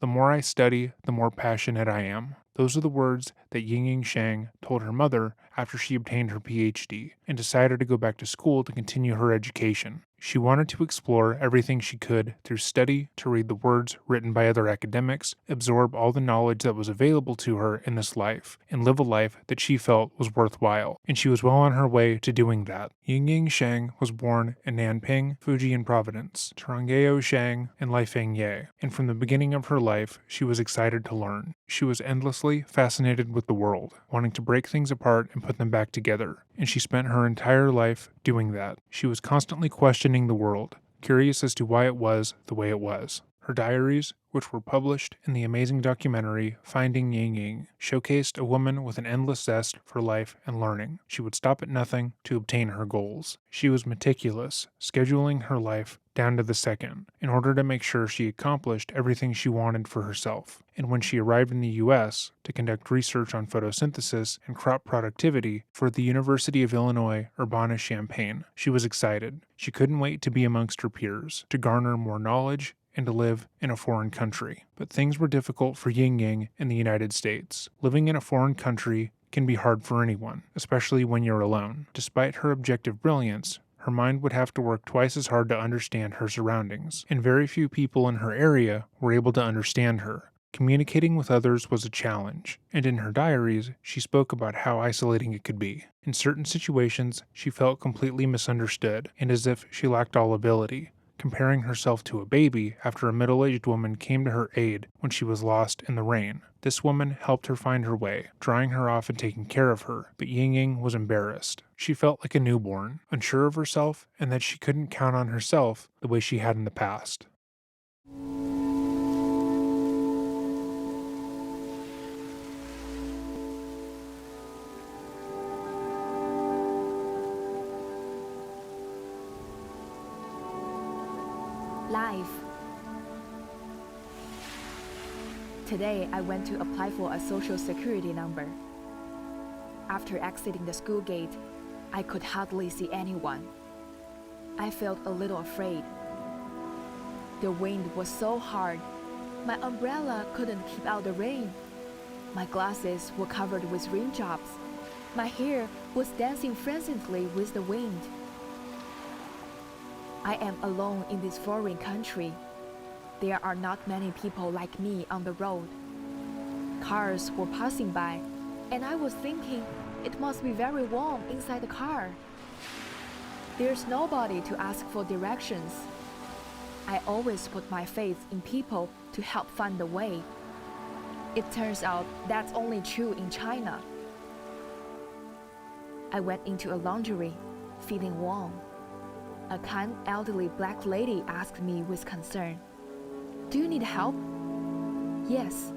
"The more I study, the more passionate I am." Those are the words that Yingying Zhang told her mother after she obtained her PhD and decided to go back to school to continue her education. She wanted to explore everything she could through study, to read the words written by other academics, absorb all the knowledge that was available to her in this life, and live a life that she felt was worthwhile. And she was well on her way to doing that. Yingying Zhang was born in Nanping, Fujian Province, to Rangeo Zhang and Lifeng Ye, and from the beginning of her life, she was excited to learn. She was endlessly fascinated with the world, wanting to break things apart and put them back together, and she spent her entire life doing that. She was constantly questioning the world, curious as to why it was the way it was. Her diaries, which were published in the amazing documentary Finding Yingying, showcased a woman with an endless zest for life and learning. She would stop at nothing to obtain her goals. She was meticulous, scheduling her life down to the second, in order to make sure she accomplished everything she wanted for herself. And when she arrived in the US to conduct research on photosynthesis and crop productivity for the University of Illinois Urbana-Champaign, she was excited. She couldn't wait to be amongst her peers, to garner more knowledge, and to live in a foreign country. But things were difficult for Yingying in the United States. Living in a foreign country can be hard for anyone, especially when you're alone. Despite her objective brilliance, her mind would have to work twice as hard to understand her surroundings, and very few people in her area were able to understand her. Communicating with others was a challenge, and in her diaries, she spoke about how isolating it could be. In certain situations, she felt completely misunderstood, and as if she lacked all ability, comparing herself to a baby after a middle-aged woman came to her aid when she was lost in the rain. This woman helped her find her way, drying her off and taking care of her, but Yingying was embarrassed. She felt like a newborn, unsure of herself, and that she couldn't count on herself the way she had in the past. Life. Today, I went to apply for a social security number. After exiting the school gate, I could hardly see anyone. I felt a little afraid. The wind was so hard, my umbrella couldn't keep out the rain. My glasses were covered with raindrops. My hair was dancing frantically with the wind. I am alone in this foreign country. There are not many people like me on the road. Cars were passing by, and I was thinking it must be very warm inside the car. There's nobody to ask for directions. I always put my faith in people to help find the way. It turns out that's only true in China. I went into a laundry, feeling warm. A kind elderly black lady asked me with concern, "Do you need help?" "Yes."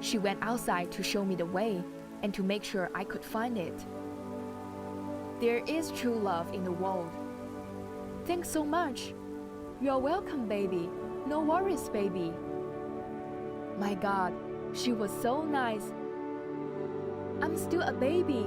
She went outside to show me the way and to make sure I could find it. There is true love in the world. "Thanks so much." "You're welcome, baby. No worries, baby." My God, she was so nice. I'm still a baby.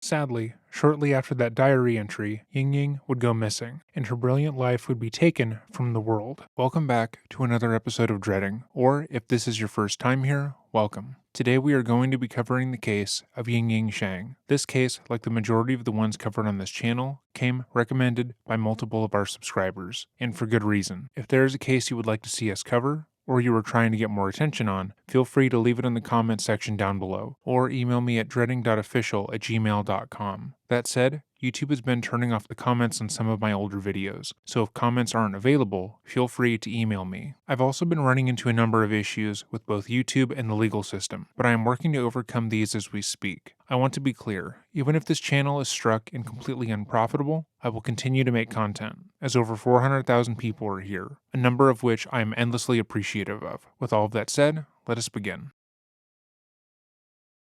Sadly, shortly after that diary entry, Yingying would go missing, and her brilliant life would be taken from the world. Welcome back to another episode of Dreading, or if this is your first time here, welcome. Today we are going to be covering the case of Yingying Zhang. This case, like the majority of the ones covered on this channel, came recommended by multiple of our subscribers, and for good reason. If there is a case you would like to see us cover, or you are trying to get more attention on, feel free to leave it in the comment section down below, or email me at dreading.official@gmail.com. That said, YouTube has been turning off the comments on some of my older videos, so if comments aren't available, feel free to email me. I've also been running into a number of issues with both YouTube and the legal system, but I am working to overcome these as we speak. I want to be clear, even if this channel is struck and completely unprofitable, I will continue to make content, as over 400,000 people are here, a number of which I am endlessly appreciative of. With all of that said, let us begin.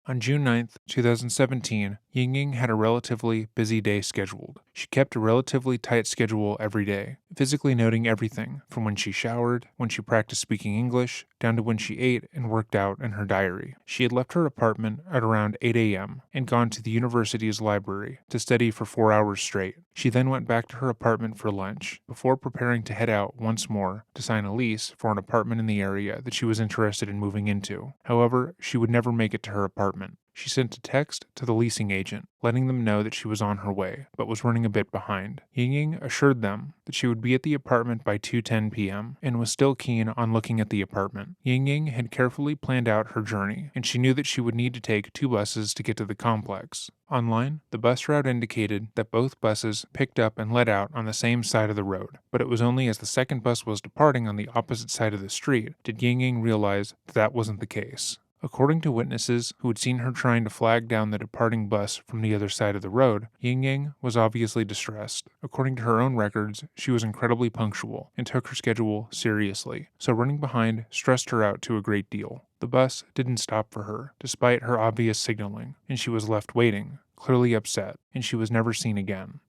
On June 9th, 2017, Yingying had a relatively busy day scheduled. She kept a relatively tight schedule every day, physically noting everything from when she showered, when she practiced speaking English, down to when she ate and worked out in her diary. She had left her apartment at around 8 a.m. and gone to the university's library to study for 4 hours straight. She then went back to her apartment for lunch, before preparing to head out once more to sign a lease for an apartment in the area that she was interested in moving into. However, she would never make it to her apartment. She sent a text to the leasing agent, letting them know that she was on her way, but was running a bit behind. Yingying assured them that she would be at the apartment by 2:10 p.m. and was still keen on looking at the apartment. Yingying had carefully planned out her journey, and she knew that she would need to take 2 buses to get to the complex. Online, the bus route indicated that both buses picked up and let out on the same side of the road, but it was only as the second bus was departing on the opposite side of the street did Yingying realize that that wasn't the case. According to witnesses who had seen her trying to flag down the departing bus from the other side of the road, Yingying was obviously distressed. According to her own records, she was incredibly punctual and took her schedule seriously, so running behind stressed her out to a great deal. The bus didn't stop for her, despite her obvious signaling, and she was left waiting, clearly upset, and she was never seen again.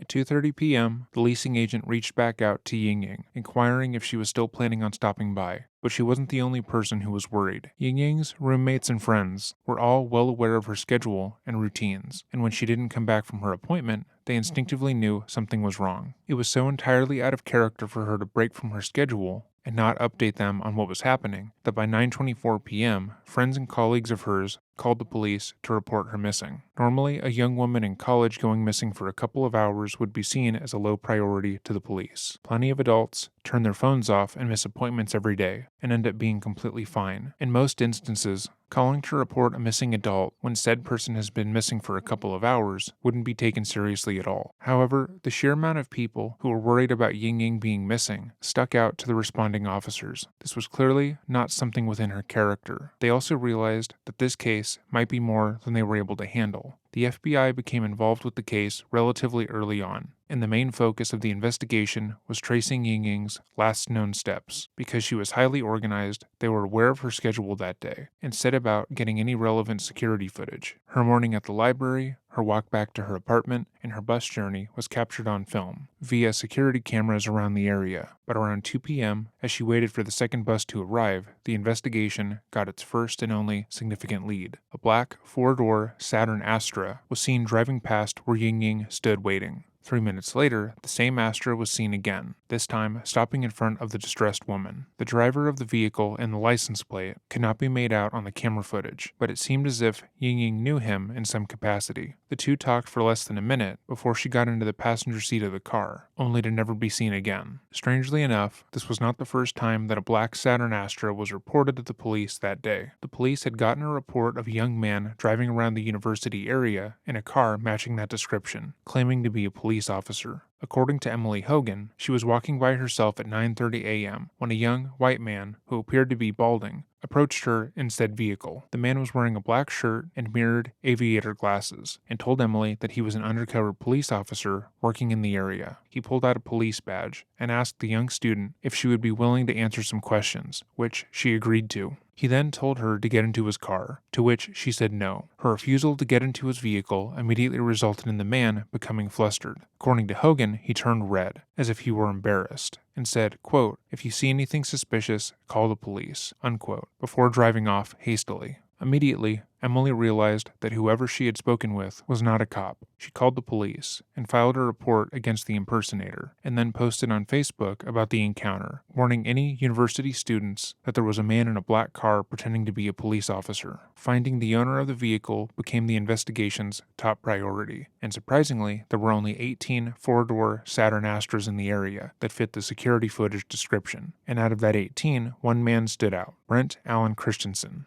At 2:30 p.m., the leasing agent reached back out to Yingying, inquiring if she was still planning on stopping by. But she wasn't the only person who was worried. Yingying's roommates and friends were all well aware of her schedule and routines, and when she didn't come back from her appointment, they instinctively knew something was wrong. It was so entirely out of character for her to break from her schedule and not update them on what was happening that by 9:24 p.m., friends and colleagues of hers called the police to report her missing. Normally, a young woman in college going missing for a couple of hours would be seen as a low priority to the police. Plenty of adults turn their phones off and miss appointments every day and end up being completely fine. In most instances, calling to report a missing adult when said person has been missing for a couple of hours wouldn't be taken seriously at all. However, the sheer amount of people who were worried about Yingying being missing stuck out to the responding officers. This was clearly not something within her character. They also realized that this case might be more than they were able to handle. The FBI became involved with the case relatively early on, and the main focus of the investigation was tracing Yingying's last known steps. Because she was highly organized, they were aware of her schedule that day, and set about getting any relevant security footage. Her morning at the library, her walk back to her apartment, and her bus journey was captured on film via security cameras around the area. But around 2 p.m., as she waited for the second bus to arrive, the investigation got its first and only significant lead. A black, 4-door Saturn Astra was seen driving past where Yingying stood waiting. 3 minutes later, the same Astra was seen again, this time stopping in front of the distressed woman. The driver of the vehicle and the license plate could not be made out on the camera footage, but it seemed as if Yingying knew him in some capacity. The two talked for less than a minute before she got into the passenger seat of the car, only to never be seen again. Strangely enough, this was not the first time that a black Saturn Astra was reported to the police that day. The police had gotten a report of a young man driving around the university area in a car matching that description, claiming to be a police officer. According to Emily Hogan, she was walking by herself at 9:30 a.m. when a young white man, who appeared to be balding, approached her in said vehicle. The man was wearing a black shirt and mirrored aviator glasses, and told Emily that he was an undercover police officer working in the area. He pulled out a police badge and asked the young student if she would be willing to answer some questions, which she agreed to. He then told her to get into his car, to which she said no. Her refusal to get into his vehicle immediately resulted in the man becoming flustered. According to Hogan, he turned red, as if he were embarrassed, and said, quote, "If you see anything suspicious, call the police," unquote, before driving off hastily. Immediately, Emily realized that whoever she had spoken with was not a cop. She called the police and filed a report against the impersonator, and then posted on Facebook about the encounter, warning any university students that there was a man in a black car pretending to be a police officer. Finding the owner of the vehicle became the investigation's top priority, and surprisingly, there were only 18 4-door Saturn Astras in the area that fit the security footage description, and out of that 18, one man stood out, Brent Allen Christensen.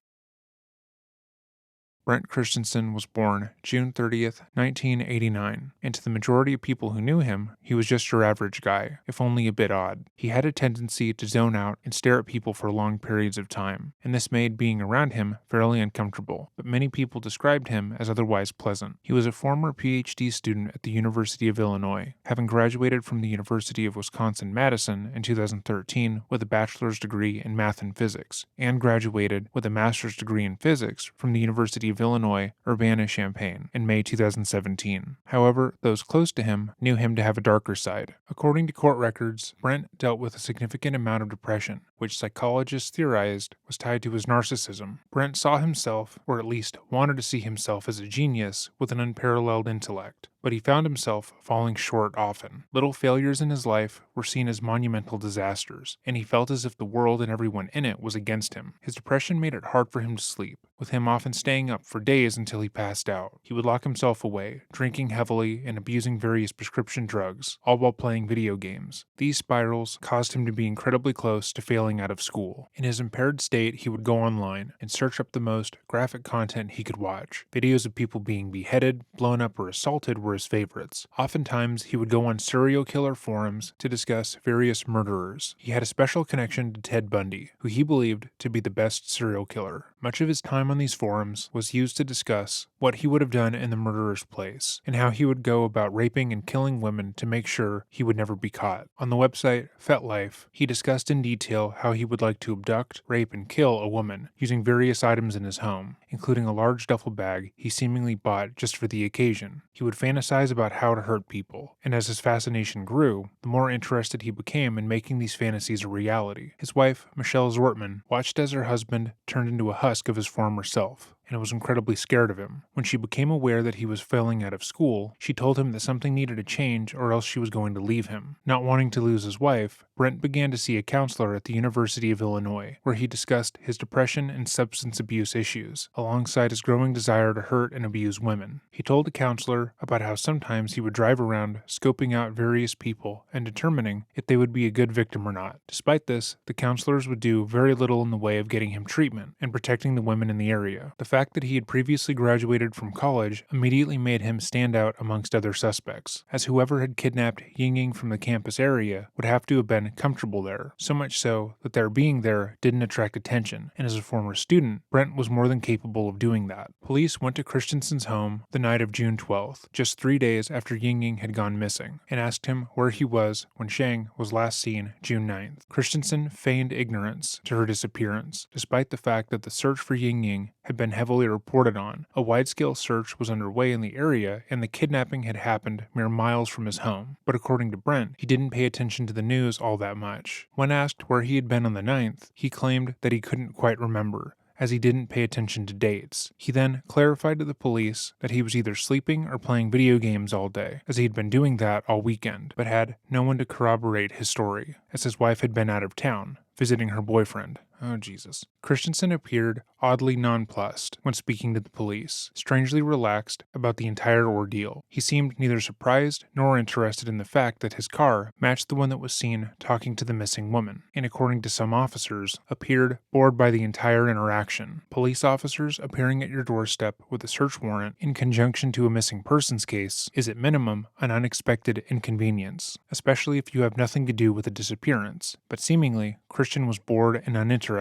Brent Christensen was born June 30th, 1989, and to the majority of people who knew him, he was just your average guy, if only a bit odd. He had a tendency to zone out and stare at people for long periods of time, and this made being around him fairly uncomfortable, but many people described him as otherwise pleasant. He was a former PhD student at the University of Illinois, having graduated from the University of Wisconsin-Madison in 2013 with a bachelor's degree in math and physics, and graduated with a master's degree in physics from the University of Illinois, Urbana-Champaign, in May 2017. However, those close to him knew him to have a darker side. According to court records, Brent dealt with a significant amount of depression, which psychologists theorized was tied to his narcissism. Brent saw himself, or at least wanted to see himself, as a genius with an unparalleled intellect, but he found himself falling short often. Little failures in his life were seen as monumental disasters, and he felt as if the world and everyone in it was against him. His depression made it hard for him to sleep, with him often staying up for days until he passed out. He would lock himself away, drinking heavily and abusing various prescription drugs, all while playing video games. These spirals caused him to be incredibly close to failing out of school. In his impaired state, he would go online and search up the most graphic content he could watch. Videos of people being beheaded, blown up, or assaulted were his favorites. Oftentimes, he would go on serial killer forums to discuss various murderers. He had a special connection to Ted Bundy, who he believed to be the best serial killer. Much of his time on these forums was used to discuss what he would have done in the murderer's place, and how he would go about raping and killing women to make sure he would never be caught. On the website FetLife, he discussed in detail how he would like to abduct, rape, and kill a woman using various items in his home, including a large duffel bag he seemingly bought just for the occasion. He would fantasize about how to hurt people, and as his fascination grew, the more interested he became in making these fantasies a reality. His wife, Michelle Zortman, watched as her husband turned into a husk of his former self, and was incredibly scared of him. When she became aware that he was failing out of school, she told him that something needed to change or else she was going to leave him. Not wanting to lose his wife, Brent began to see a counselor at the University of Illinois, where he discussed his depression and substance abuse issues, alongside his growing desire to hurt and abuse women. He told the counselor about how sometimes he would drive around scoping out various people and determining if they would be a good victim or not. Despite this, the counselors would do very little in the way of getting him treatment and protecting the women in the area. The fact that he had previously graduated from college immediately made him stand out amongst other suspects, as whoever had kidnapped Yingying from the campus area would have to have been comfortable there, so much so that their being there didn't attract attention, and as a former student, Brent was more than capable of doing that. Police went to Christensen's home the night of June 12th, just 3 days after Yingying had gone missing, and asked him where he was when Zhang was last seen June 9th. Christensen feigned ignorance to her disappearance, despite the fact that the search for Yingying had been heavily reported on. A wide-scale search was underway in the area, and the kidnapping had happened mere miles from his home. But according to Brent, he didn't pay attention to the news all that much. When asked where he had been on the 9th, he claimed that he couldn't quite remember, as he didn't pay attention to dates. He then clarified to the police that he was either sleeping or playing video games all day, as he had been doing that all weekend, but had no one to corroborate his story, as his wife had been out of town, visiting her boyfriend. Oh, Jesus. Christensen appeared oddly nonplussed when speaking to the police, strangely relaxed about the entire ordeal. He seemed neither surprised nor interested in the fact that his car matched the one that was seen talking to the missing woman, and according to some officers, appeared bored by the entire interaction. Police officers appearing at your doorstep with a search warrant in conjunction to a missing persons case is at minimum an unexpected inconvenience, especially if you have nothing to do with the disappearance. But seemingly, Christian was bored and uninterested.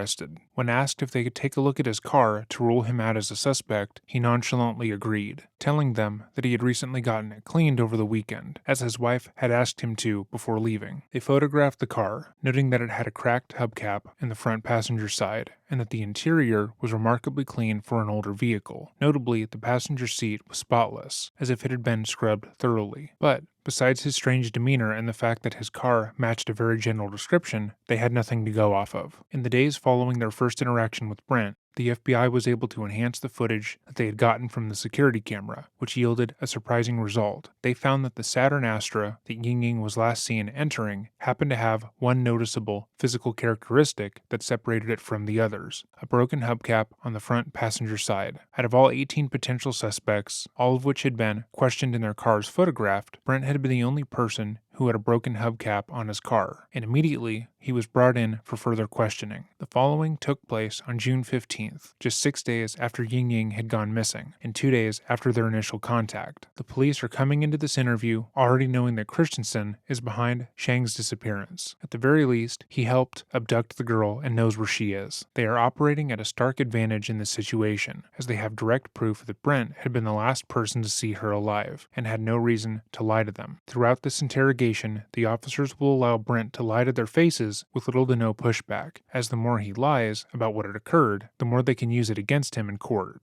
When asked if they could take a look at his car to rule him out as a suspect, he nonchalantly agreed, telling them that he had recently gotten it cleaned over the weekend, as his wife had asked him to before leaving. They photographed the car, noting that it had a cracked hubcap in the front passenger side, and that the interior was remarkably clean for an older vehicle. Notably, the passenger seat was spotless, as if it had been scrubbed thoroughly. But besides his strange demeanor and the fact that his car matched a very general description, they had nothing to go off of. In the days following their first interaction with Brent, the FBI was able to enhance the footage that they had gotten from the security camera, which yielded a surprising result. They found that the Saturn Astra that Yingying was last seen entering happened to have one noticeable physical characteristic that separated it from the others: a broken hubcap on the front passenger side. Out of all 18 potential suspects, all of which had been questioned and their cars photographed, Brent had been the only person who had a broken hubcap on his car, and immediately he was brought in for further questioning. The following took place on June 15th, just 6 days after Yingying had gone missing, and 2 days after their initial contact. The police are coming into this interview already knowing that Christensen is behind Zhang's disappearance. At the very least, he helped abduct the girl and knows where she is. They are operating at a stark advantage in this situation, as they have direct proof that Brent had been the last person to see her alive, and had no reason to lie to them. Throughout this interrogation, the officers will allow Brent to lie to their faces with little to no pushback, as the more he lies about what had occurred, the more they can use it against him in court.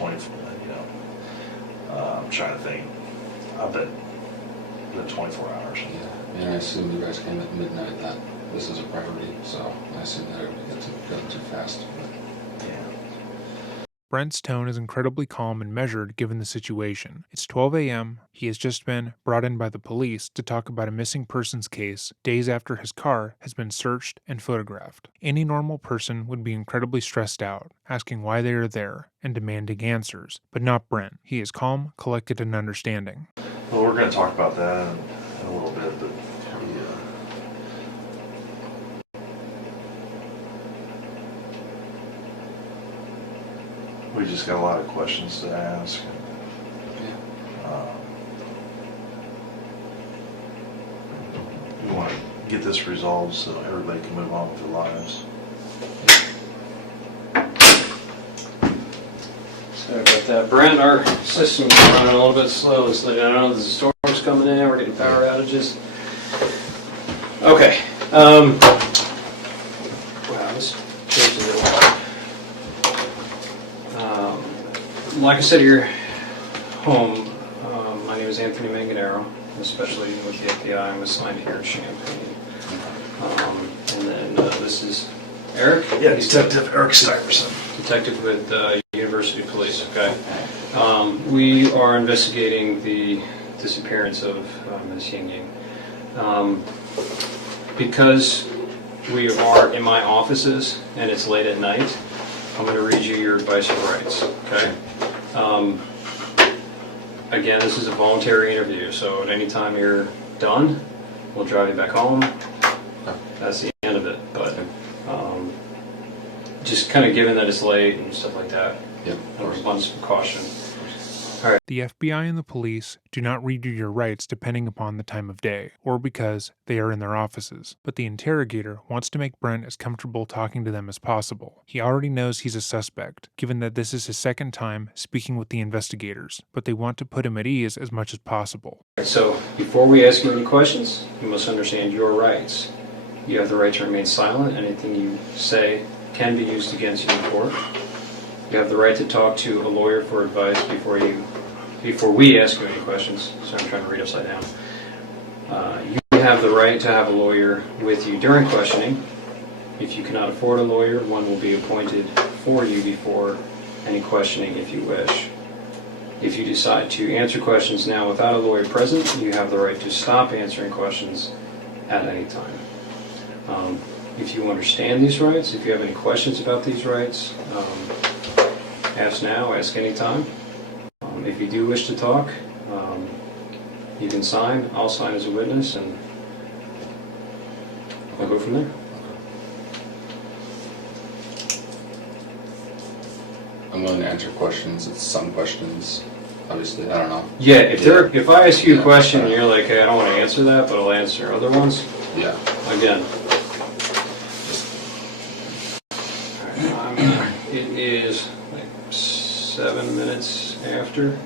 24, I'm trying to think. I bet the 24 hours. Yeah, and I assume you guys came at midnight, that this is a priority, so I assume that it would get go too fast. But Yeah. Brent's tone is incredibly calm and measured given the situation. It's 12 a.m. He has just been brought in by the police to talk about a missing persons case days after his car has been searched and photographed. Any normal person would be incredibly stressed out, asking why they are there and demanding answers, but not Brent. He is calm, collected, and understanding. Well, we're going to talk about that in a little bit, but we just got a lot of questions to ask. We want to get this resolved so everybody can move on with their lives. Sorry about that, Brent. Our system's running a little bit slow. I don't know, there's storms coming in. We're getting power outages. Okay. Wow, this changes it a lot. Like I said, you're home. My name is Anthony Manganaro, especially with the FBI. I'm assigned here in Champaign. And then this is Eric? Yeah, Detective Eric Stuyvesant. Detective with University Police, okay. We are investigating the disappearance of Ms. Yingying. Because we are in my offices and it's late at night, I'm going to read you your advice of rights, okay? Again, this is a voluntary interview, so at any time you're done, we'll drive you back home. That's the end of it, but just kind of given that it's late and stuff like that, abundance of caution. All right. The FBI and the police do not read you your rights depending upon the time of day, or because they are in their offices, but the interrogator wants to make Brent as comfortable talking to them as possible. He already knows he's a suspect, given that this is his second time speaking with the investigators, but they want to put him at ease as much as possible. So, before we ask you any questions, you must understand your rights. You have the right to remain silent. Anything you say can be used against you in court. You have the right to talk to a lawyer for advice before we ask you any questions. So I'm trying to read upside down. You have the right to have a lawyer with you during questioning. If you cannot afford a lawyer, one will be appointed for you before any questioning if you wish. If you decide to answer questions now without a lawyer present, you have the right to stop answering questions at any time. If you understand these rights, if you have any questions about these rights, ask now, ask anytime. If you do wish to talk, you can sign. I'll sign as a witness, and we'll go from there. I'm willing to answer questions. It's some questions, obviously. I don't know. Yeah, if I ask you a question and you're like, hey, I don't want to answer that, but I'll answer other ones. Yeah. Again. All right, it is like 7 minutes after.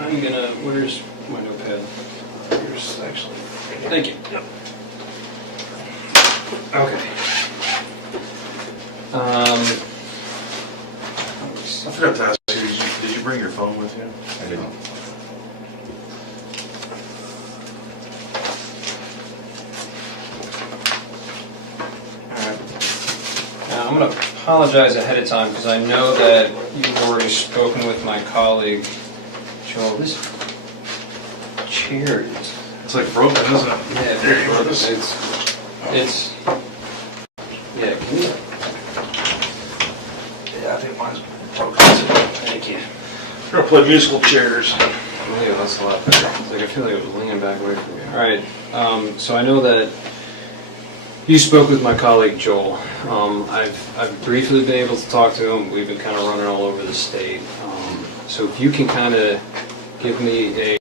I'm gonna, where's my notepad? Here's actually. Thank you. Yep. Okay. I forgot to ask you, did you bring your phone with you? I didn't. Now, I'm going to apologize ahead of time because I know that you've already spoken with my colleague, Joel. This chair is... It's like broken, isn't it? Yeah, it's very broken. It's... Yeah, can you... Yeah, I think mine's broken too. Thank you. We're gonna play musical chairs. Yeah, that's a lot better. It's like I feel like it was leaning back away from me. All right, so I know that You spoke with my colleague Joel. I've briefly been able to talk to him. We've been kind of running all over the state. So if you can kind of give me a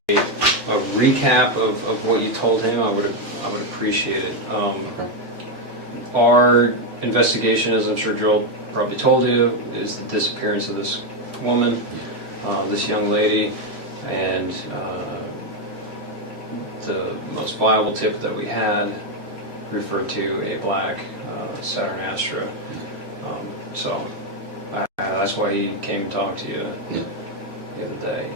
recap of what you told him, I would appreciate it. Okay. Our investigation, as I'm sure Joel probably told you, is the disappearance of this woman, this young lady, and the most viable tip that we had referred to a black Saturn Astra. So that's why he came and talked to you the other day.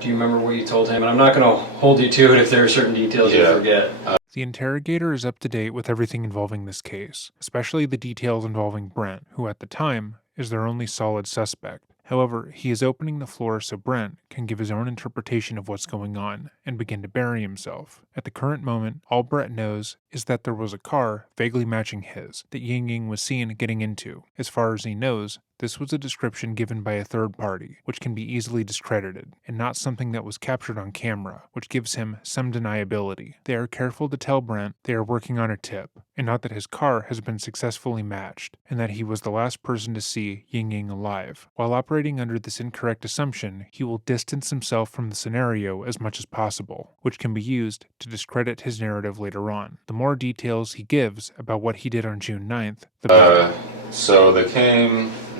Do you remember what you told him? And I'm not going to hold you to it if there are certain details you forget. The interrogator is up to date with everything involving this case, especially the details involving Brent, who at the time is their only solid suspect. However, he is opening the floor so Brent can give his own interpretation of what's going on and begin to bury himself. At the current moment, all Brent knows is that there was a car vaguely matching his that Yingying was seen getting into. As far as he knows, this was a description given by a third party, which can be easily discredited, and not something that was captured on camera, which gives him some deniability. They are careful to tell Brent they are working on a tip, and not that his car has been successfully matched, and that he was the last person to see Yingying alive. While operating under this incorrect assumption, he will distance himself from the scenario as much as possible, which can be used to discredit his narrative later on. The more details he gives about what he did on June 9th, the better. So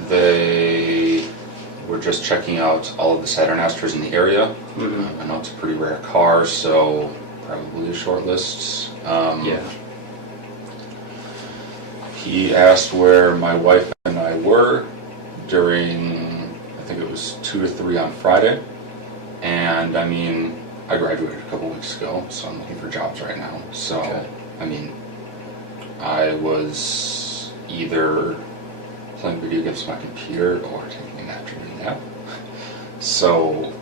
they were just checking out all of the Saturn Astras in the area. I know it's a pretty rare car, so probably a short list. Yeah. He asked where my wife and I were during, I think it was 2 to 3 on Friday. And I mean, I graduated a couple weeks ago, so I'm looking for jobs right now. So, Okay. I mean, I was either playing video games on my computer or taking an afternoon nap. So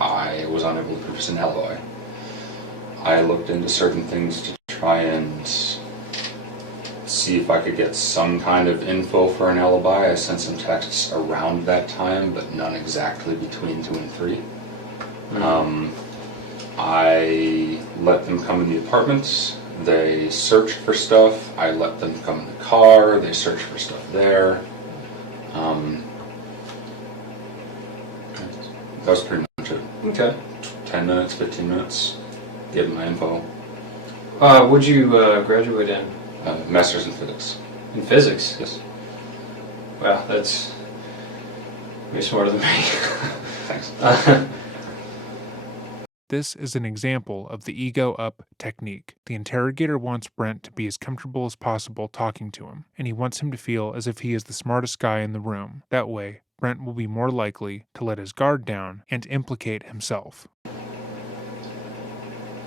I was unable to produce an alibi. I looked into certain things to try and see if I could get some kind of info for an alibi. I sent some texts around that time, but none exactly between 2 and 3. I let them come in the apartment. They searched for stuff. I let them come in the car. They searched for stuff there. That was pretty much it. Okay. 10 minutes, 15 minutes, getting my info. What'd you graduate in? Master's in physics. In physics? Yes. Wow, that's way smarter than me. Thanks. This is an example of the ego up technique. The interrogator wants Brent to be as comfortable as possible talking to him, and he wants him to feel as if he is the smartest guy in the room. That way, Brent will be more likely to let his guard down and implicate himself.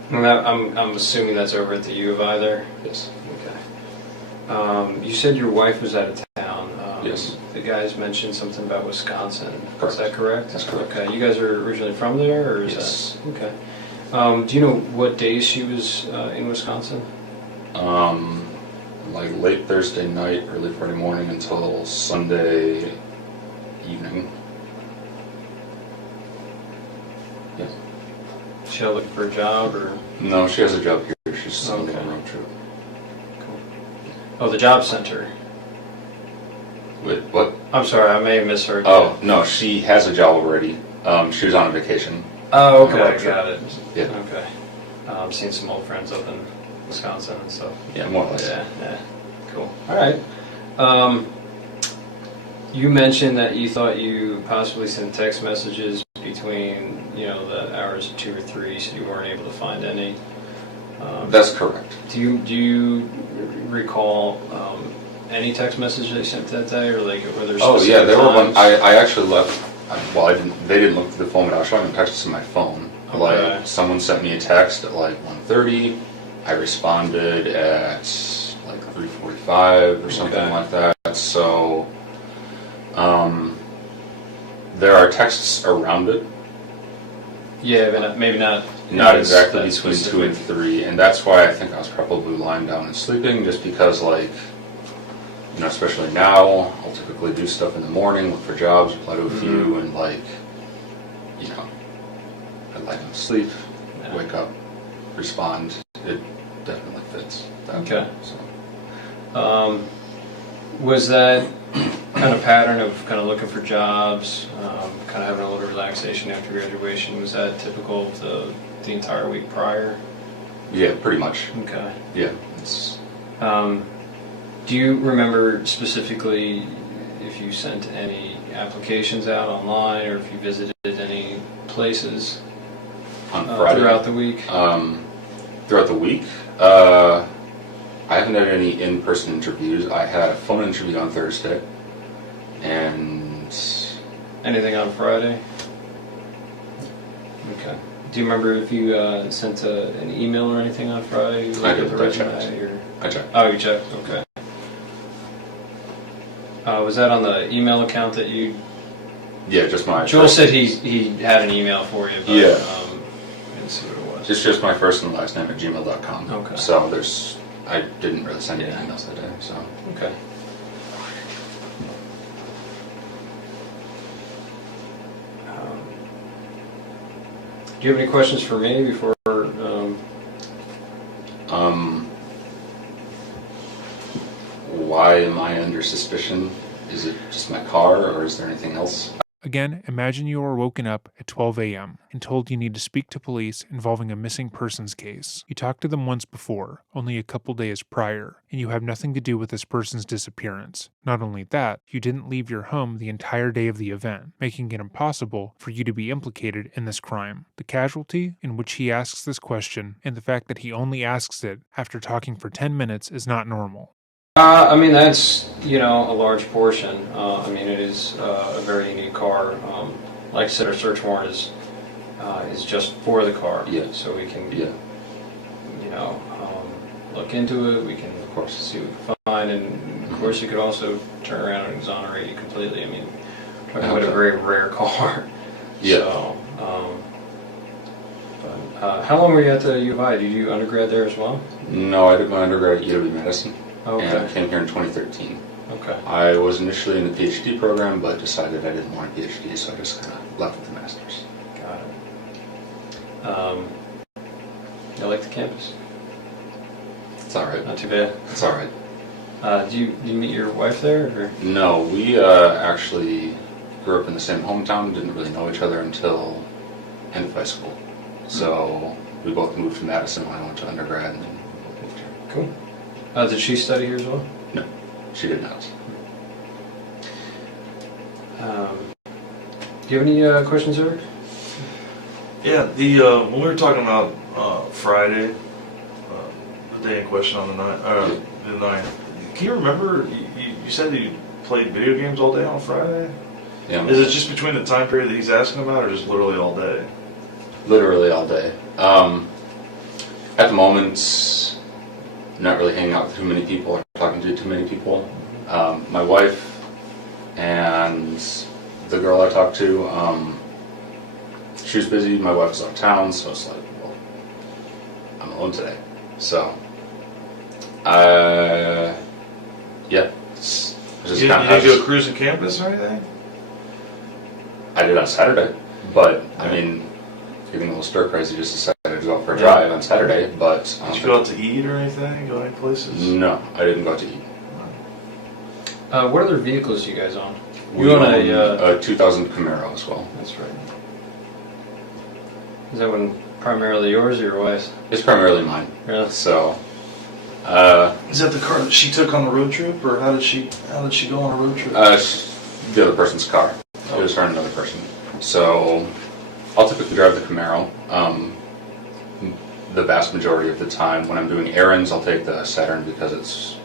And I'm assuming that's over at the U of I there? Yes. Okay. You said your wife was out of town. Yes. The guys mentioned something about Wisconsin. Correct. Is that correct? That's correct. Okay. You guys are originally from there, or is Yes. that okay? Do you know what days she was in Wisconsin? Like late Thursday night, early Friday morning until Sunday evening. Yeah. She looking for a job, or? No, she has a job here. She's just on a Okay. road trip. Cool. Oh, the job center. Wait, what? I'm sorry, I may have misheard. Oh, no, she has a job already. She was on a vacation. Oh, On a road okay, trip. got it. Yeah. Okay. I'm seeing some old friends up in Wisconsin and stuff. Yeah, more or less. Yeah. Cool. All right. You mentioned that you thought you possibly sent text messages between, the hours of 2 or 3, so you weren't able to find any. That's correct. Do you recall any text messages they sent that day, or like were there? Oh yeah, there were one. times? I actually left. Well, I didn't. They didn't look through the phone, but I was showing them texts on my phone. Okay. Like someone sent me a text at like 1:30. I responded at like 3:45 or something Okay. like that. So, there are texts around it. Yeah, but maybe not. Not exactly that between 2 specific. and 3, and that's why I think I was probably lying down and sleeping, just because, like, especially now, I'll typically do stuff in the morning, look for jobs, apply to a few, and, like, I lie down to sleep, Yeah. wake up, respond. It definitely fit. since that. Okay. So. Was that kind of pattern of kind of looking for jobs, kind of having a little relaxation after graduation, was that typical of the entire week prior? Yeah, pretty much. Okay. Yeah. It's, Do you remember specifically if you sent any applications out online or if you visited any places on Friday. throughout the week? Throughout the week, I haven't had any in-person interviews. I had a phone interview on Thursday, and Anything on Friday? Okay. Do you remember if you sent an email or anything on Friday? I did. With the I resume, checked. or- I checked. Oh, you checked. Okay. Was that on the email account that you? Yeah, just my. Joel first- said he had an email for you. But, Yeah. I didn't see what it was. It's just my first and last name at gmail.com. Okay. So I didn't really send any Yeah. emails that day. So. Okay. Do you have any questions for me before? Why am I under suspicion? Is it just my car, or is there anything else? Again, imagine you are woken up at 12 a.m. and told you need to speak to police involving a missing persons case. You talked to them once before, only a couple days prior, and you have nothing to do with this person's disappearance. Not only that, you didn't leave your home the entire day of the event, making it impossible for you to be implicated in this crime. The casualty in which he asks this question and the fact that he only asks it after talking for 10 minutes is not normal. I mean, that's, a large portion. I mean, it is a very unique car. Like I said, our search warrant is just for the car. Yeah. So we can, Yeah. look into it. We can, Of course. see what we can find. And, of course, you could also turn around and exonerate you completely. I mean, talking about a Okay. very rare car. Yeah. So, how long were you at the U of I? Did you do undergrad there as well? No, I did my undergrad at UW-Madison. Okay. And I came here in 2013. Okay. I was initially in the PhD program, but decided I didn't want a PhD, so I just kind of left with the master's. Got it. I like the campus. It's all right. Not too bad. It's all right. Do you meet your wife there? Or? No, we actually grew up in the same hometown. Didn't really know each other until end of high school. So we both moved to Madison when I went to undergrad, and then we both moved here. Cool. Did she study here as well? No, she did not. Do you have any questions, Eric? Yeah, when we were talking about Friday, the day in question on the night, can you remember? You said you played video games all day on Friday. Yeah. Is it just between the time period that he's asking about, or just literally all day? Literally all day. At the moment, not really hanging out with too many people or talking to too many people. My wife and the girl I talked to, she was busy. My wife was out of town, so it's like, well, I'm alone today. So, yeah. It's just You kind didn't of go cruising campus or anything? I did on Saturday, but I mean, getting a little stir crazy, just decided to go out for a drive on Saturday. But Did you go out to eat or anything? Go any places? No, I didn't go out to eat. What other vehicles do you guys own? We You own own a 2000 Camaro as well. That's right. Is that one primarily yours or your wife's? It's primarily mine. Really? So, Is that the car that she took on the road trip, or how did she go on a road trip? the other person's car. It was her and another person. So, I'll typically drive the Camaro. The vast majority of the time, when I'm doing errands, I'll take the Saturn because it's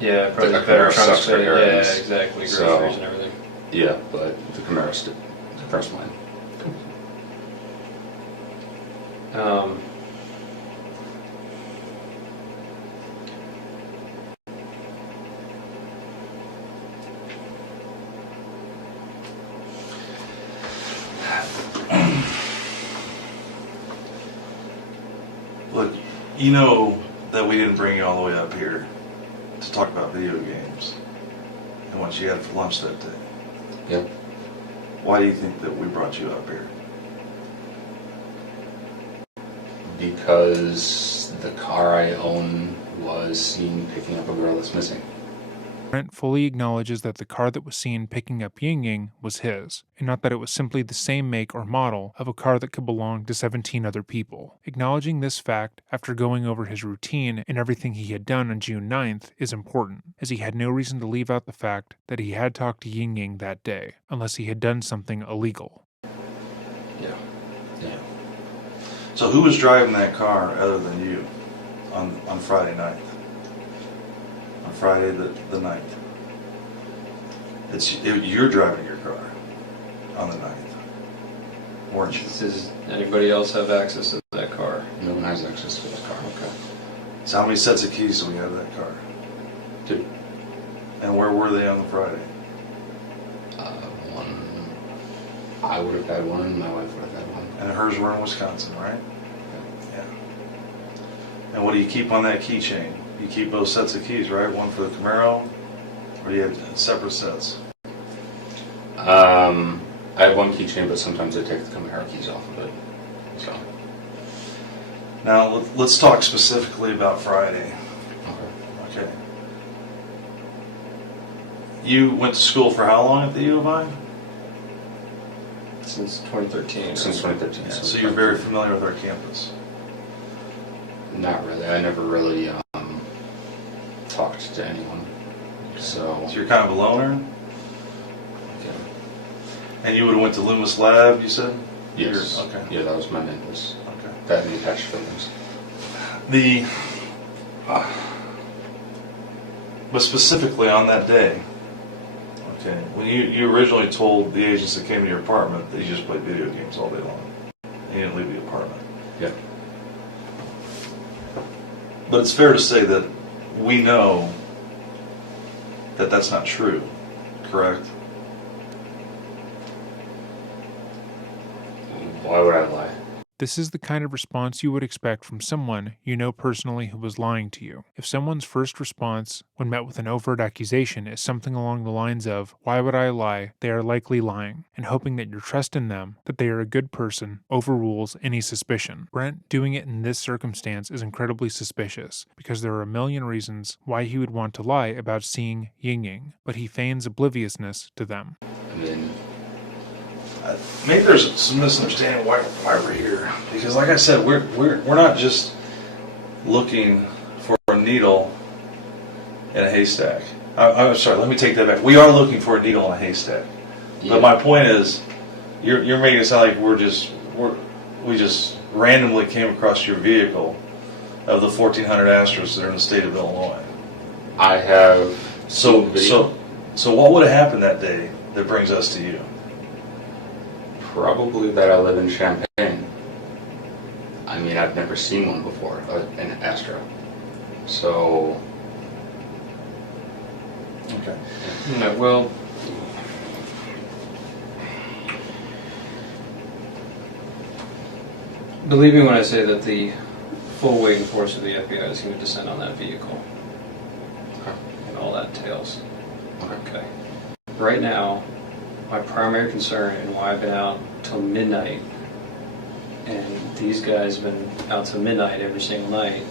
Yeah, probably The better Camaro trunk sucks for space. Yeah, errands. exactly. Groceries So- and everything. yeah, but the Camaro's mine. Um, Look, you know that we didn't bring you all the way up here to talk about video games and what you had for lunch that day. Yep. Why do you think that we brought you up here? Because the car I own was seen picking up a girl that's missing. Brent fully acknowledges that the car that was seen picking up Yingying was his, and not that it was simply the same make or model of a car that could belong to 17 other people. Acknowledging this fact after going over his routine and everything he had done on June 9th is important, as he had no reason to leave out the fact that he had talked to Yingying that day, unless he had done something illegal. Yeah. Yeah. So who was driving that car other than you on Friday night? On Friday the 9th. You're driving your car on the 9th, weren't you? Does anybody else have access to that car? No one has access to the car. Okay. So how many sets of keys do we have to that car? 2. And where were they on the Friday? One, I would have had one, and my wife would have had one. And hers were in Wisconsin, right? Yeah. And what do you keep on that keychain? You keep both sets of keys, right? One for the Camaro, or do you have separate sets? I have one keychain, but sometimes I take the Camaro keys off of it. So. Now let's talk specifically about Friday. Okay. Okay. You went to school for how long at the U of I? Since 2013. Since 2013. Yeah, so you're very familiar with our campus. Not really. I never really talked to anyone. So So you're kind of a loner? okay. And you would have went to Loomis Lab, you said? Yes. Okay. Yeah, that was my main place. Okay. That and the attached buildings. But specifically on that day, okay, when you originally told the agents that came to your apartment that you just played video games all day long, and you didn't leave the apartment. Yeah. But it's fair to say that we know that that's not true, correct? Why would I lie? This is the kind of response you would expect from someone you know personally who was lying to you. If someone's first response, when met with an overt accusation, is something along the lines of, "Why would I lie?" they are likely lying, and hoping that your trust in them, that they are a good person, overrules any suspicion. Brent doing it in this circumstance is incredibly suspicious, because there are a million reasons why he would want to lie about seeing Yingying, but he feigns obliviousness to them. I mean, Maybe there's some misunderstanding why we're here, because like I said, we're not just looking for a needle in a haystack. I'm sorry, let me take that back. We are looking for a needle in a haystack. yeah. But my point is, you're making it sound like we just randomly came across your vehicle of the 1,400 Astros that are in the state of Illinois. I have So seen video. what would have happened that day that brings us to you? Probably that I live in Champaign. I mean, I've never seen one before, an Astro. So, Okay. No, well, believe me when I say that the full weight and force of the FBI is going to descend on that vehicle okay. and all that entails. Okay. Okay. Right now, my primary concern and why I've been out till midnight, and these guys have been out till midnight every single night,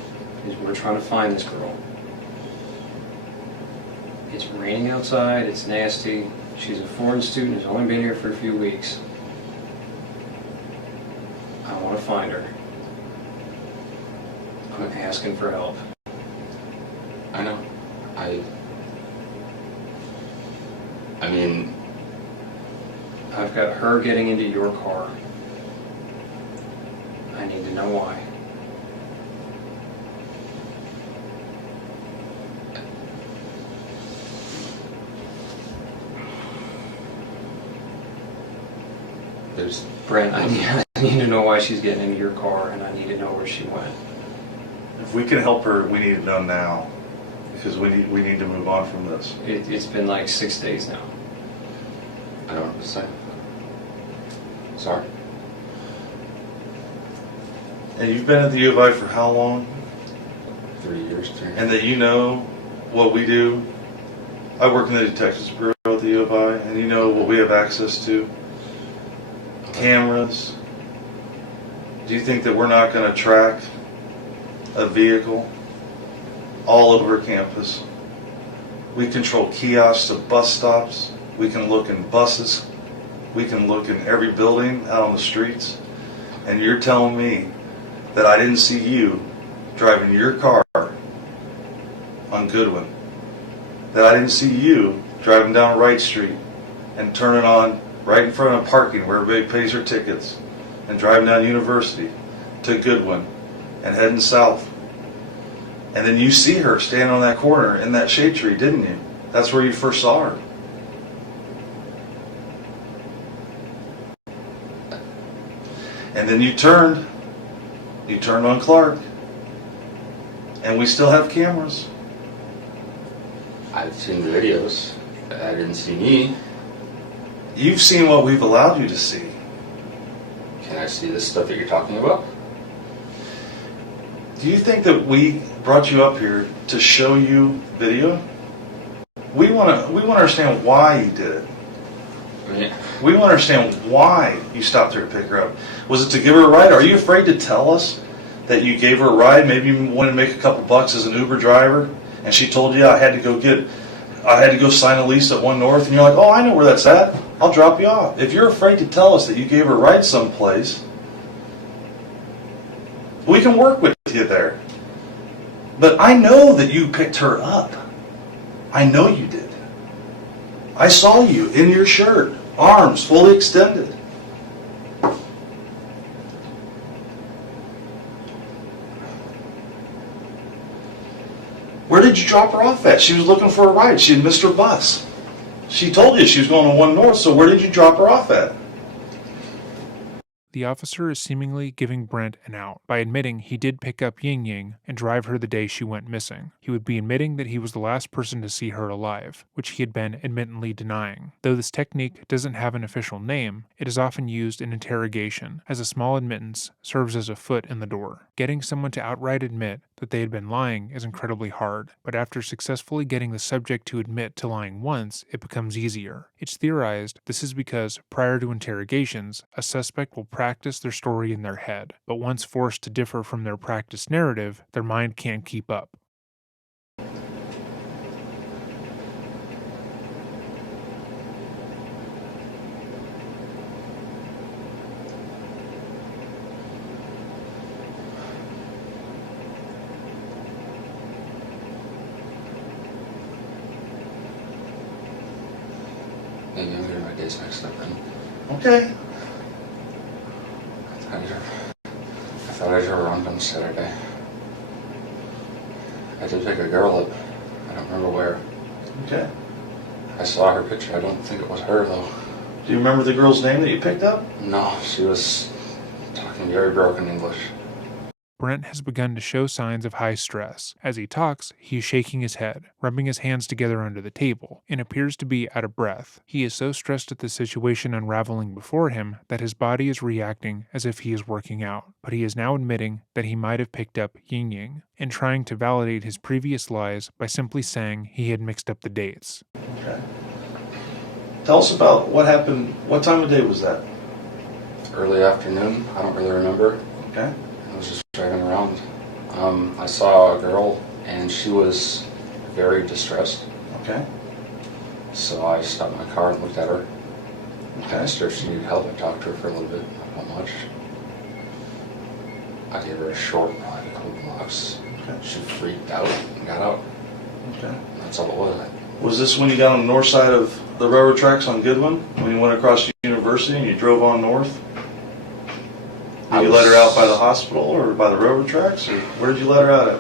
is we're trying to find this girl. It's raining outside, it's nasty, she's a foreign student who's only been here for a few weeks. I want to find her. I'm asking for help. I know. I mean, I've got her getting into your car. I need to know why. there's Brent, I need to know why she's getting into your car, and I need to know where she went. If we can help her, we need it done now, because we need to move on from this. It's been like 6 days now. I don't know what to say. Sorry. And you've been at the U of I for how long? 3 years. And that you know what we do. I work in the Detectives Bureau at the U of I, and you know what we have access to. Cameras. Do you think that we're not going to track a vehicle all over campus. We control kiosks of bus stops. We can look in buses. We can look in every building out on the streets. And you're telling me that I didn't see you driving your car on Goodwin, that I didn't see you driving down Wright Street and turning on right in front of parking where everybody pays their tickets and driving down University to Goodwin and heading south. And then you see her standing on that corner in that shade tree, didn't you? That's where you first saw her. And then you turned on Clark. And we still have cameras. I've seen the videos. I didn't see me. You've seen what we've allowed you to see. Can I see this stuff that you're talking about? Do you think that we brought you up here to show you video? We want to understand why you did it. Yeah. We want to understand why you stopped her to pick her up. Was it to give her a ride? Are you afraid to tell us that you gave her a ride? Maybe you wanted to make a couple bucks as an Uber driver, and she told you I had to go sign a lease at One North, and you're like, oh, I know where that's at. I'll drop you off. If you're afraid to tell us that you gave her a ride someplace, we can work with you there. But I know that you picked her up. I know you did. I saw you in your shirt, arms fully extended. Where did you drop her off at? She was looking for a ride. She had missed her bus. She told you she was going to One North, so where did you drop her off at? The officer is seemingly giving Brent an out by admitting he did pick up Yingying and drive her the day she went missing. He would be admitting that he was the last person to see her alive, which he had been admittedly denying. Though this technique doesn't have an official name, it is often used in interrogation, as a small admittance serves as a foot in the door. Getting someone to outright admit that they had been lying is incredibly hard, but after successfully getting the subject to admit to lying once, it becomes easier. It's theorized this is because, prior to interrogations, a suspect will practice their story in their head, but once forced to differ from their practiced narrative, their mind can't keep up. Maybe I'm getting my days mixed up then. Okay. I thought I drove around on Saturday. I did pick a girl up. I don't remember where. Okay. I saw her picture. I don't think it was her though. Do you remember the girl's name that you picked up? No, she was talking very broken English. Brent has begun to show signs of high stress. As he talks, he is shaking his head, rubbing his hands together under the table, and appears to be out of breath. He is so stressed at the situation unraveling before him that his body is reacting as if he is working out. But he is now admitting that he might have picked up Yingying, and trying to validate his previous lies by simply saying he had mixed up the dates. Okay. Tell us about what happened. What time of day was that? Early afternoon. I don't really remember. Okay. I was just driving around. I saw a girl and she was very distressed. Okay. So I stopped my car and looked at her. I Okay. asked her if she needed help. I talked to her for a little bit, not much. I gave her a short ride, a couple blocks. Okay. She freaked out and got out. Okay. That's all it was. Was this when you got on the north side of the railroad tracks on Goodwin? When you went across University and you drove on north? Did you let her out by the hospital or by the railroad tracks? Or where did you let her out at?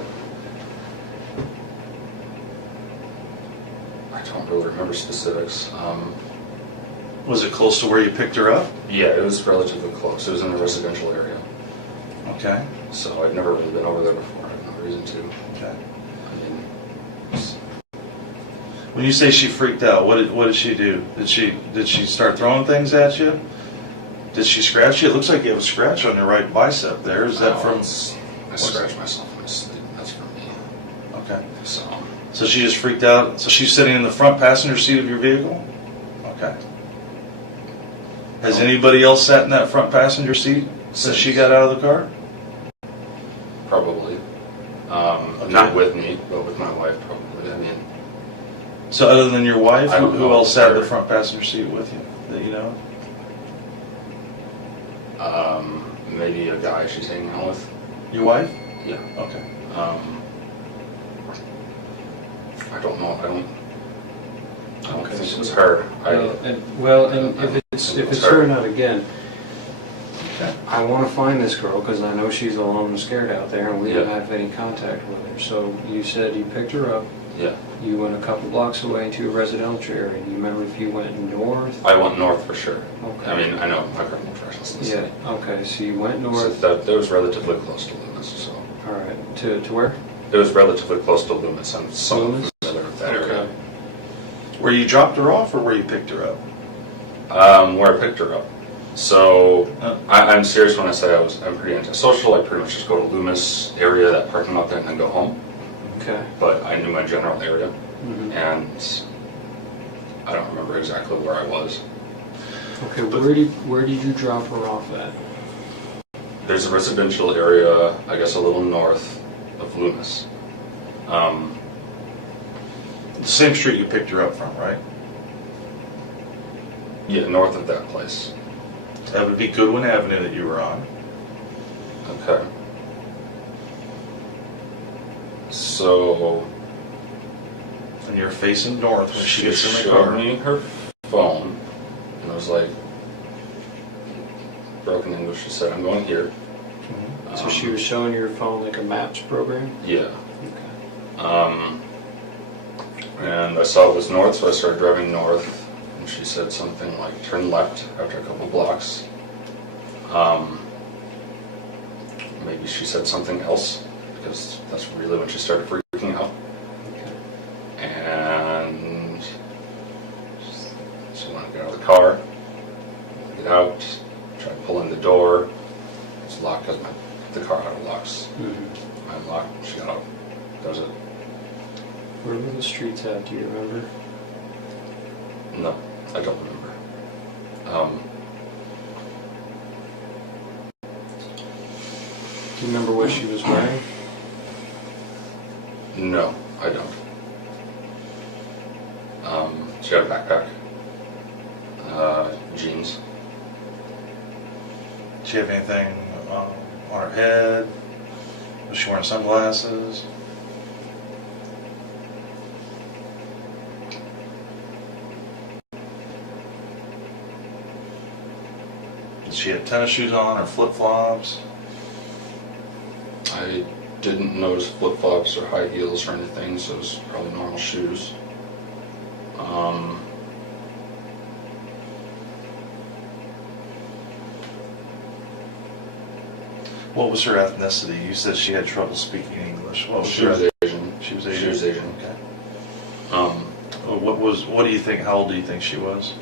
I don't really remember specifics. Was it close to where you picked her up? Yeah, it was relatively close. It was in a residential area. Okay. So I'd never really been over there before. I had no reason to. Okay. I mean, When you say she freaked out, what did she do? Did she start throwing things at you? Did she scratch you? It looks like you have a scratch on your right bicep there. Is that from? I scratched myself in my sleep. That's from me. Okay. So she just freaked out. So she's sitting in the front passenger seat of your vehicle? Okay. Has anybody else sat in that front passenger seat since she got out of the car? probably. Not with me, but with my wife probably. I mean, So other than your wife, I don't who know. else sat in the front passenger seat with you that you know? maybe a guy she's hanging out with. Your wife? Yeah. Okay. I don't know. I don't Okay, think so- it was her. And if it's her, not again. Okay. I want to find this girl because I know she's alone and scared out there, and we don't Yeah. have any contact with her. So you said you picked her up. Yeah. You went a couple blocks away into a residential area. Do you remember if you went north? I went north for sure. Okay. I mean, I know my criminal directions. Yeah. Okay. So you went So north. that was relatively close to Loomis. So All right. To where? it was relatively close to Loomis. I'm somewhat Loomis? familiar with that area. Where you dropped her off or where you picked her up? Where I picked her up. So Oh. I'm serious when I say I'm pretty antisocial. I pretty much just go to Loomis area, that parking lot there, and then go home. Okay. But I knew my general area, Mhm. and I don't remember exactly where I was. Okay. Where did you drop her off at? There's a residential area, I guess a little north of Loomis. The same street you picked her up from, right? Yeah, north of that place. That would be Goodwin Avenue that you were on. Okay. So And you're facing north when she gets in the showed car. me her phone, and I was like, broken English. She said, "I'm going here." So she was showing your phone like a maps program? Yeah. Okay. And I saw it was north, so I started driving north. And she said something like, "Turn left after a couple blocks." Maybe she said something else, because that's really when she started freaking out. Okay. And she wanted to get out of the car, get out, try to pull in the door. It's locked because the car auto locks. Mhm. I unlocked, she got out. That was it. Where were the streets at? Do you remember? No, I don't remember. Do you remember what she was wearing? No, I don't. She had a backpack, jeans. Did she have anything on her head? Was she wearing sunglasses? Did she have tennis shoes on or flip-flops? I didn't notice flip-flops or high heels or anything, so it was probably normal shoes. What was her ethnicity? You said she had trouble speaking English. What was She was her? Asian. She was Asian. She was Asian. Okay. Um, What do you think? How old do you think she was?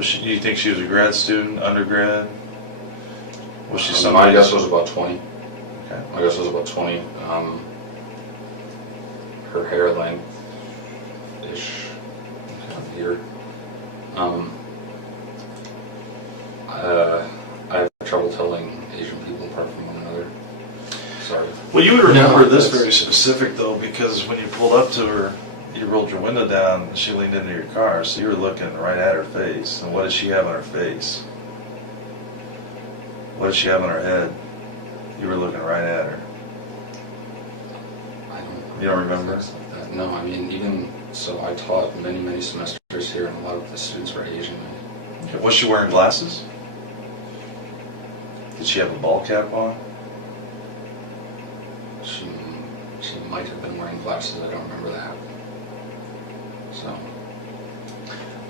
Do you think she was a grad student, undergrad? Was she my somebody? guess was about 20. Okay. My guess was about 20. Her hair length-ish, here. I have trouble telling Asian people apart from one another. Sorry. Well, you would remember No, this that's- very specific though, because when you pulled up to her, you rolled your window down, and she leaned into your car, so you were looking right at her face. And what does she have on her face? What does she have on her head? You were looking right at her. You don't remember? Things like that. No, I mean, even so, I taught many semesters here, and a lot of the students were Asian. Okay. Was she wearing glasses? Did she have a ball cap on? She might have been wearing glasses. I don't remember that. So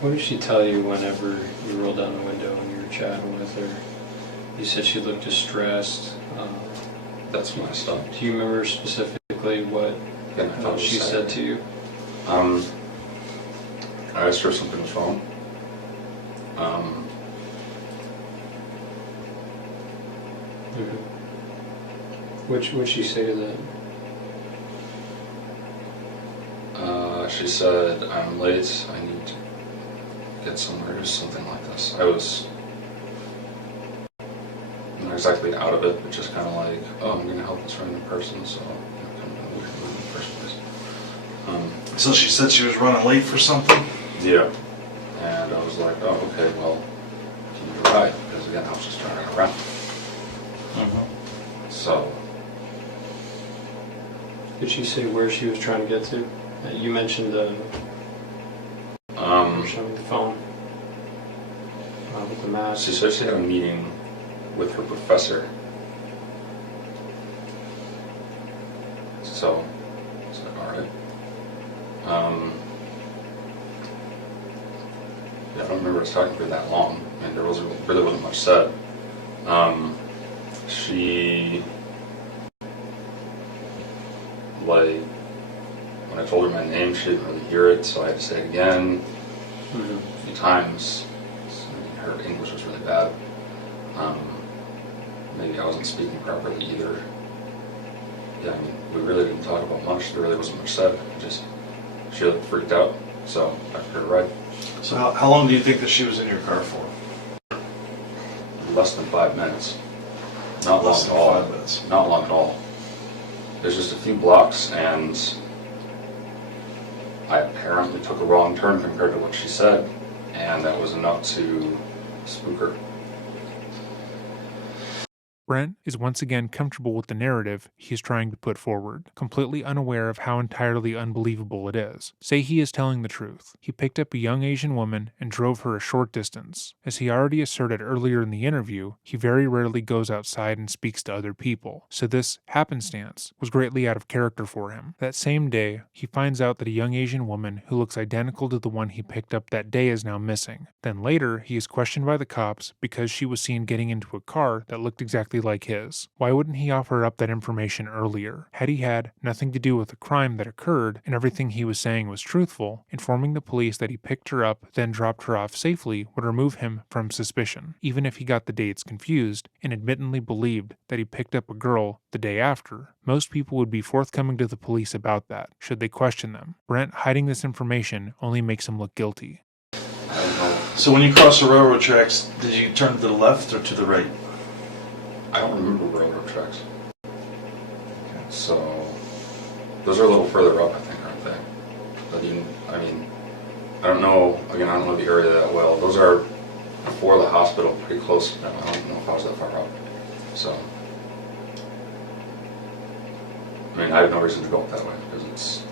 What did she tell you whenever you rolled down the window and you were chatting with her? You said she looked distressed. that's when I stopped. Do you remember specifically what And I thought it was she said to you? I asked her something on the phone. What'd she say to that? She said, "I'm late. I need to get somewhere," or something like this. I was wasn't exactly out of it, but just kind of like, oh, I'm going to help this random person, so kind of weird in the first place. So she said she was running late for something? Yeah. And I was like, oh, okay, well, can you ride? Because again, I was just turning around. So, Did she say where she was trying to get to? You mentioned showing the phone with the mask. she said she had a meeting with her professor. So, it's like, all right. Yeah, I don't remember us talking for that long, and there really wasn't much said. She, like, when I told her my name, she didn't really hear it, so I had to say it again a few times. So, her English was really bad. Maybe I wasn't speaking properly either. Yeah, I mean, we really didn't talk about much. There really wasn't much said. She looked freaked out, so I took her to ride. So how long do you think that she was in your car for? Less than 5 minutes. Not long Less at than all. 5 minutes. Not long at all. There's just a few blocks, and I apparently took a wrong turn compared to what she said, and that was enough to spook her. Brent is once again comfortable with the narrative he is trying to put forward, completely unaware of how entirely unbelievable it is. Say he is telling the truth. He picked up a young Asian woman and drove her a short distance. As he already asserted earlier in the interview, he very rarely goes outside and speaks to other people, so this happenstance was greatly out of character for him. That same day, he finds out that a young Asian woman who looks identical to the one he picked up that day is now missing. Then later, he is questioned by the cops because she was seen getting into a car that looked exactly like his. Why wouldn't he offer up that information earlier? Had he had nothing to do with the crime that occurred and everything he was saying was truthful, informing the police that he picked her up, then dropped her off safely would remove him from suspicion, even if he got the dates confused and admittedly believed that he picked up a girl the day after. Most people would be forthcoming to the police about that, should they question them. Brent hiding this information only makes him look guilty. I don't know. So when you crossed the railroad tracks, did you turn to the left or to the right? I don't remember railroad tracks. So, those are a little further up, I think, aren't they? But I mean, I don't know, again, I don't know the area that well. Those are before the hospital, pretty close. I don't know if I was that far up. So, I mean, I have no reason to go up that way because it's...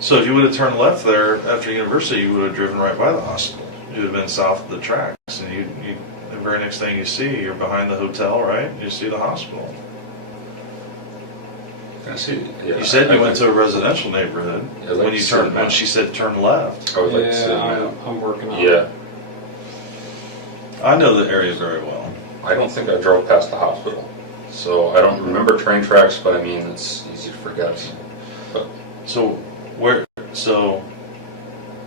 So if you would have turned left there after university, you would have driven right by the hospital. You would have been south of the tracks, and you the very next thing you see, you're behind the hotel, right? You see the hospital. I see. Yeah, You said you went to a residential neighborhood Yeah, I'd like when to you see turned the when map. she said turn left. I would like to see the Yeah, map. I'm working on Yeah, it. I know the area very well. I don't think I drove past the hospital. So I don't remember train tracks, but I mean, it's easy to forget. But So So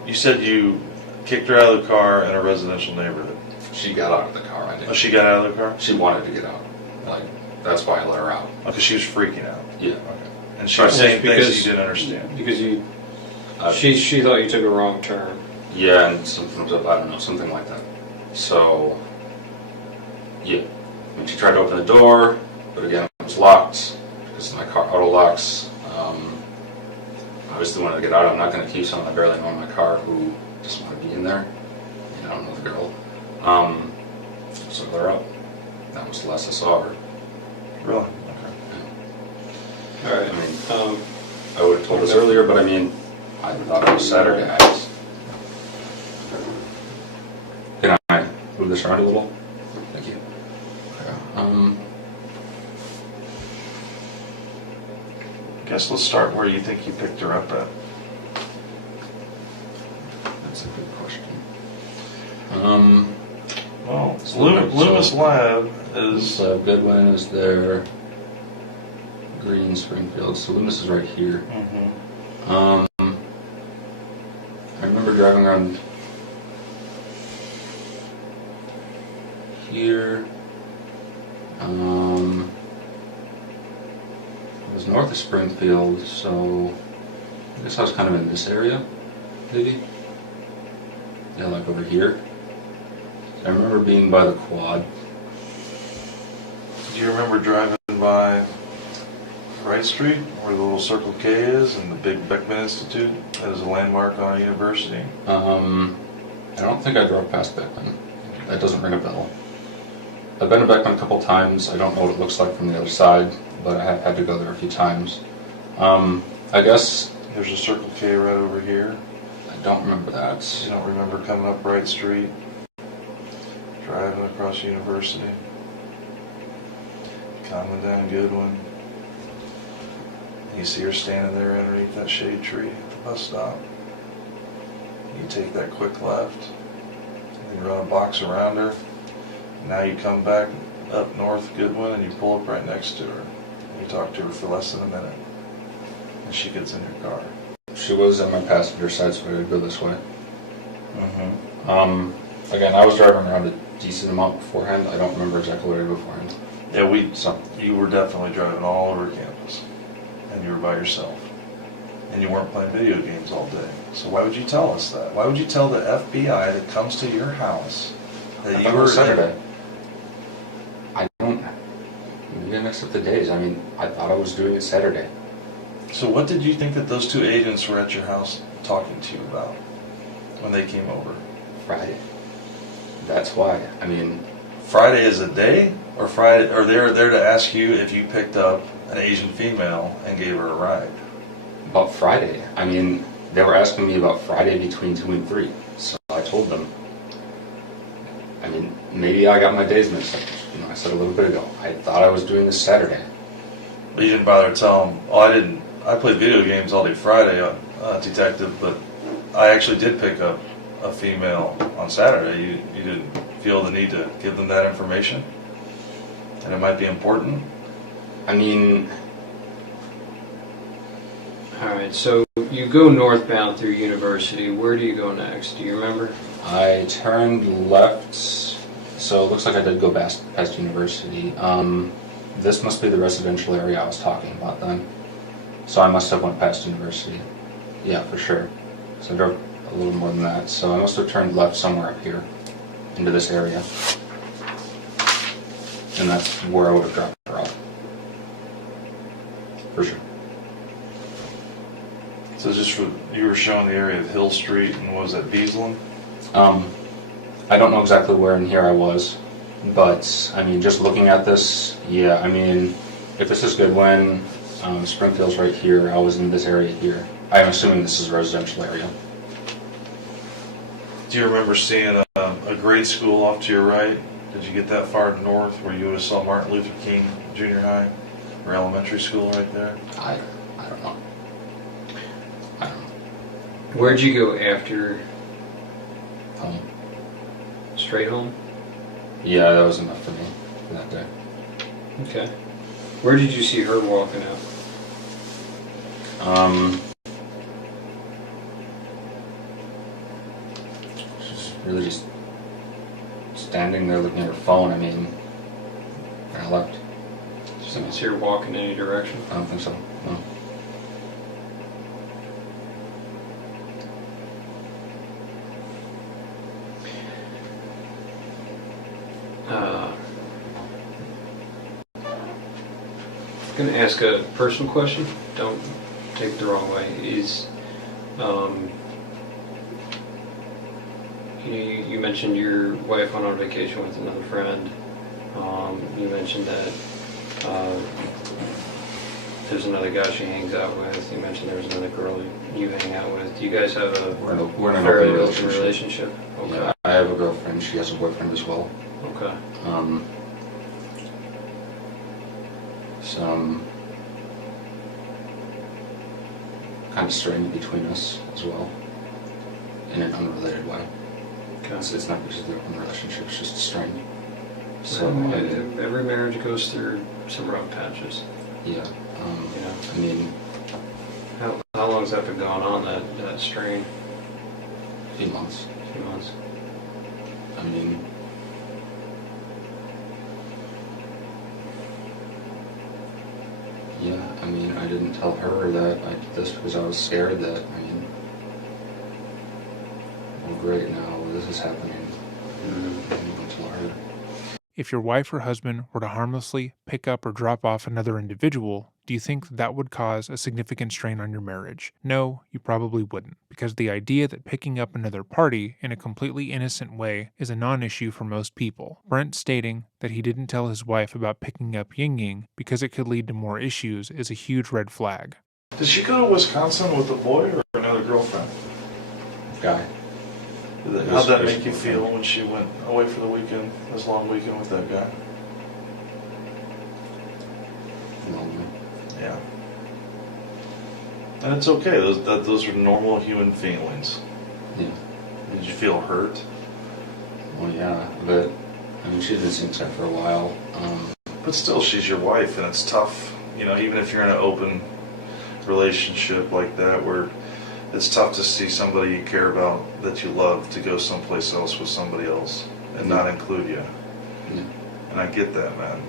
you said you kicked her out of the car in a residential neighborhood. she got out of the car, I Oh, didn't. she got out of the car? She wanted to get out. Like, that's why I let her out. Because she was freaking out. Yeah. Okay. And she was saying things that you didn't understand. Because you, Uh, she thought you took a wrong turn. Yeah, and something was up, I don't know, something like that. So, yeah. When she tried to open the door, but again, it was locked because my car auto locks. Obviously wanted to get out. I'm not going to keep someone I barely know in my car who just want to be in there. I don't know the girl. So I let her up. That was the last I saw her. Really? All right. I mean, I would have told us earlier, but I mean, I thought it was Saturday. Can I move this around a little? Thank you. I guess let's start where you think you picked her up at. That's a good question. Well, So- Loomis Lab is... So Goodwin is there. Green, Springfield. So Loomis is right here. Mhm. I remember driving around here. It was north of Springfield, so I guess I was kind of in this area, maybe. Yeah, like over here. I remember being by the quad. Do you remember driving by Wright Street, where the little Circle K is, and the big Beckman Institute that is a landmark on a university? I don't think I drove past Beckman. That doesn't ring a bell. I've been to Beckman a couple times. I don't know what it looks like from the other side, but I have had to go there a few times. I guess There's a Circle K right over here. I don't remember that. You don't remember coming up Wright Street, driving across University, coming down Goodwin. You see her standing there underneath that shade tree at the bus stop. You take that quick left, and you run a box around her. Now you come back up North Goodwin and you pull up right next to her. And you talk to her for less than a minute. And she gets in your car. She was on my passenger side, so I would go this way. Mm-hmm. Again, I was driving around a decent amount beforehand. I don't remember exactly where I was beforehand. Yeah, you were definitely driving all over campus. And you were by yourself. And you weren't playing video games all day. So why would you tell us that? Why would you tell the FBI that comes to your house that I you thought it were was Saturday. I don't. Maybe I mixed up the days. I mean, I thought I was doing it Saturday. So what did you think that those two agents were at your house talking to you about when they came over? Friday. That's why. I mean, Friday is a day? Or Friday, or they're there to ask you if you picked up an Asian female and gave her a ride? about Friday. I mean, they were asking me about Friday between 2 and 3. So I told them. I mean, maybe I got my days mixed up. You know, I said a little bit ago. I thought I was doing this Saturday. But you didn't bother to tell them, oh, I didn't. I played video games all day Friday, detective, but I actually did pick up a female on Saturday. You didn't feel the need to give them that information? And it might be important? I mean, Alright, so you go northbound through University. Where do you go next? Do you remember? I turned left, so it looks like I did go past University. This must be the residential area I was talking about then. So I must have went past University. Yeah, for sure. So I drove a little more than that. So I must have turned left somewhere up here into this area. And that's where I would have dropped her off. For sure. So just for, you were showing the area of Hill Street and was that Beaslin? I don't know exactly where in here I was, but I mean, just looking at this, yeah, I mean, if this is Goodwin, Springfield's right here, I was in this area here. I'm assuming this is a residential area. Do you remember seeing a grade school off to your right? Did you get that far north where you would have saw Martin Luther King Junior High or elementary school right there? I don't know. I don't know. Where'd you go after? Home. Straight home? Yeah, that was enough for me for that day. Okay. Where did you see her walking out? She's really just standing there looking at her phone. I mean, and I left. So you see her walk in any direction? I don't think so. No. I'm going to ask a personal question. Don't take it the wrong way. You mentioned your wife went on vacation with another friend. You mentioned that there's another guy she hangs out with. You mentioned there's another girl you hang out with. Do you guys have a We're in an fairly open open relationship? Okay. Yeah, I have a girlfriend. She has a boyfriend as well. Okay. Some kind of strain between us as well, in an unrelated way. Okay. It's not because of the open relationship, it's just a strain. So, Every marriage goes through some rough patches. yeah, Yeah. I mean, How long's that been going on, that strain? a few months. A few months. I mean, yeah, I mean, I didn't tell her that I did this because I was scared that, I mean, well, great, now this is happening. I didn't tell her. If your wife or husband were to harmlessly pick up or drop off another individual, do you think that would cause a significant strain on your marriage? No, you probably wouldn't, because the idea that picking up another party in a completely innocent way is a non-issue for most people. Brent stating that he didn't tell his wife about picking up Yingying because it could lead to more issues is a huge red flag. Did she go to Wisconsin with a boy or another girlfriend? Guy. How'd that make you feel when she went away for the weekend, this long weekend with that guy? Lonely. Yeah. And it's okay. Those are normal human feelings. Yeah. Did you feel hurt? Well, yeah, but I mean, she's been seeing Ted for a while. But still, she's your wife, and it's tough. You know, even if you're in an open relationship like that, where it's tough to see somebody you care about that you love to go someplace else with somebody else and not include you. Yeah. And I get that, man.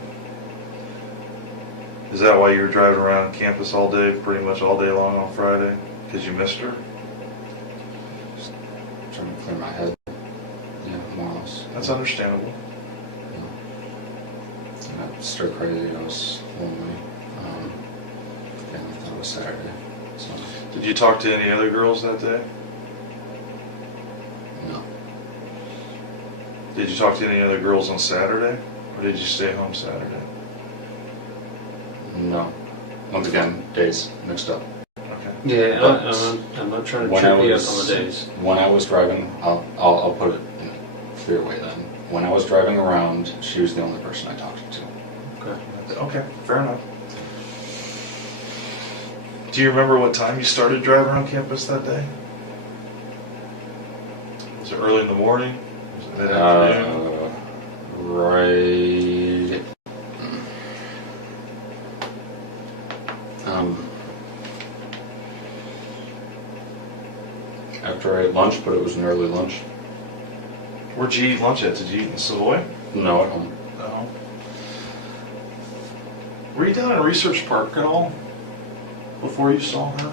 Is that why you were driving around campus all day, pretty much all day long on Friday? Because you missed her? Just trying to clear my head. Yeah, more or less. That's understandable. I got stir crazy. I was lonely. Again, I thought it was Saturday. So, Did you talk to any other girls that day? no. Did you talk to any other girls on Saturday? Or did you stay home Saturday? No. Once again, days mixed up. Okay. Yeah, But I'm not trying to when trip I you up was- on the days. When I was driving, I'll put it in a clear way then. When I was driving around, she was the only person I talked to. Okay. Okay, fair enough. Do you remember what time you started driving around campus that day? Was it early in the morning? Was it mid-afternoon? Right. After I ate lunch, but it was an early lunch. Where'd you eat lunch at? Did you eat in Savoy? No, at home. No. Were you down in Research Park at all before you saw her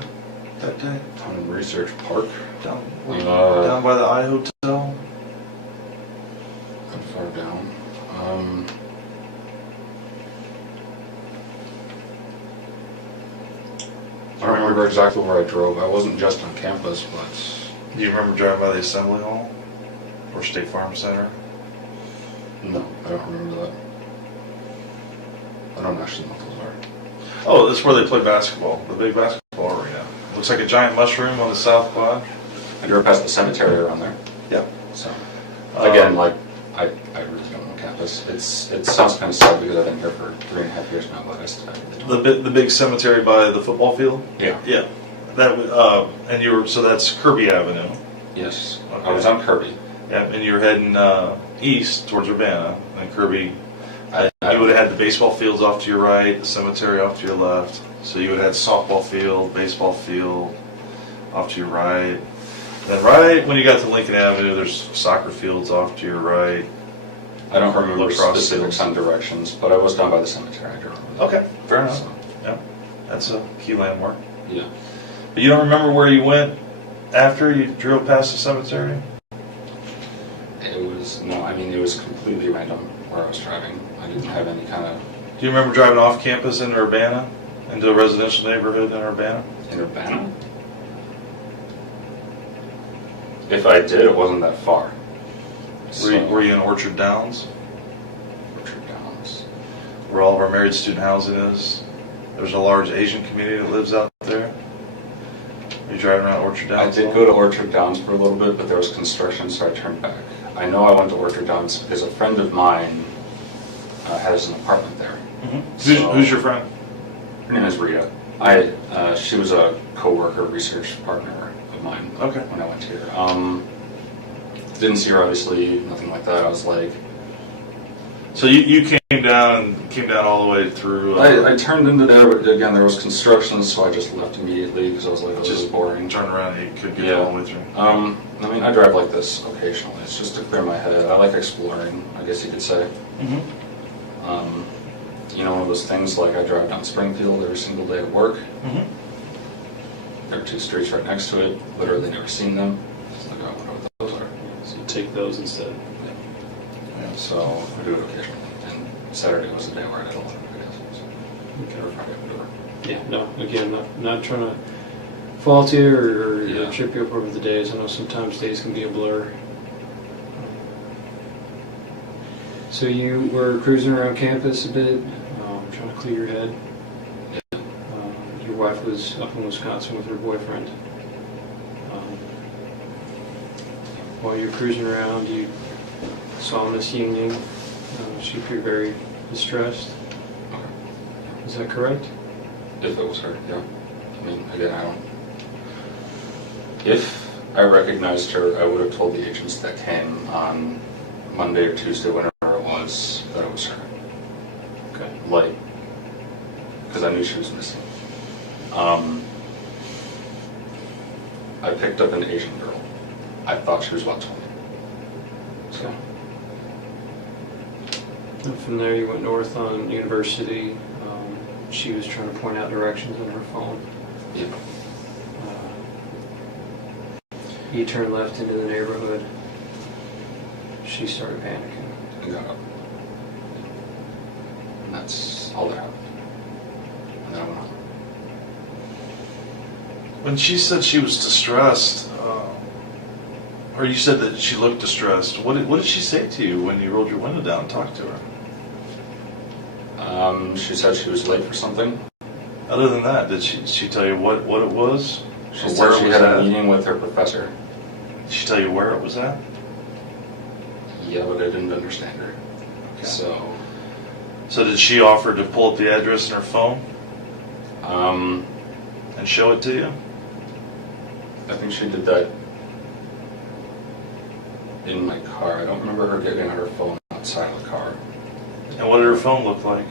that day? Down in Research Park. Down by the I Hotel? How far down? I don't remember exactly where I drove. I wasn't just on campus, but Do you remember driving by the Assembly Hall? Or State Farm Center? no, I don't remember that. I don't actually know what those are. Oh, that's where they play basketball, the big basketball arena. Looks like a giant mushroom on the south quad. I drove past the cemetery around there. Yeah. So, again, like, I really don't know campus. It sounds kind of sad because I've been here for 3.5 years now, but I still really don't. The big cemetery by the football field? Yeah. Yeah. And you were, so that's Kirby Avenue. Yes. Okay. I was on Kirby. Yeah, and you're heading east towards Urbana, and Kirby, I you would have had the baseball fields off to your right, the cemetery off to your left. So you would have had softball field, baseball field off to your right. Then right when you got to Lincoln Avenue, there's soccer fields off to your right. I don't remember Lacrosse specifics fields. on directions, but I was down by the cemetery. I do remember that. Okay, fair enough. So, Yeah, that's a key landmark. yeah. But you don't remember where you went after you drove past the cemetery? It was completely random where I was driving. I didn't have any kind of Do you remember driving off campus in Urbana, into a residential neighborhood in Urbana? in Urbana. If I did, it wasn't that far. Were you in Orchard Downs, Orchard Downs? where all of our married student housing is? There's a large Asian community that lives out there. Are you driving around Orchard I Downs? did go to Orchard Downs for a little bit, but there was construction, so I turned back. I know I went to Orchard Downs because a friend of mine has an apartment there. Mm-hmm. Who's your friend? Her name is Rita. She was a co-worker, research partner of mine. Okay. When I went here. Didn't see her obviously, nothing like that. I was like, So you came down all the way through. I turned into there, but again there was construction, so I just left immediately because I was like, oh, this is just boring. turn around and you could get Yeah. all the way through. I mean, I drive like this occasionally. It's just to clear my head. I like exploring, I guess you could say. Mm-hmm. One of those things like I drive down Springfield every single day at work. Mm-hmm. There are 2 streets right next to it. Literally never seen them. Just like, I wonder what those are. So you take those instead. So I do it occasionally. Saturday was the day where I did a lot of it, I guess. So. Or Friday, whatever. Yeah, no, again, not trying to fault you or Yeah. trip you up over the days. I know sometimes days can be a blur. So you were cruising around campus a bit, trying to clear your head. Yeah. Your wife was up in Wisconsin with her boyfriend. While you were cruising around, you saw Miss Yingying. She appeared very distressed. Okay. Is that correct? If it was her, yeah. I mean, again, I don't. If I recognized her, I would have told the agents that came on Monday or Tuesday, whenever it was, that it was her. Okay. Like, because I knew she was missing. I picked up an Asian girl. I thought she was about 20. Okay. And from there, you went north on University. She was trying to point out directions on her phone. Yeah. You turned left into the neighborhood. She started panicking. And got up. And that's all that happened. And then I went on. When she said she was distressed, or you said that she looked distressed, what did she say to you when you rolled your window down and talked to her? She said she was late for something. Other than that, did she tell you what it was? She Or said where she it was had at? a meeting with her professor. Did she tell you where it was at? Yeah, but I didn't understand her. Okay. So, did she offer to pull up the address in her phone um, and show it to you? I think she did that in my car. I don't remember her getting her phone outside of the car. And what did her phone look like?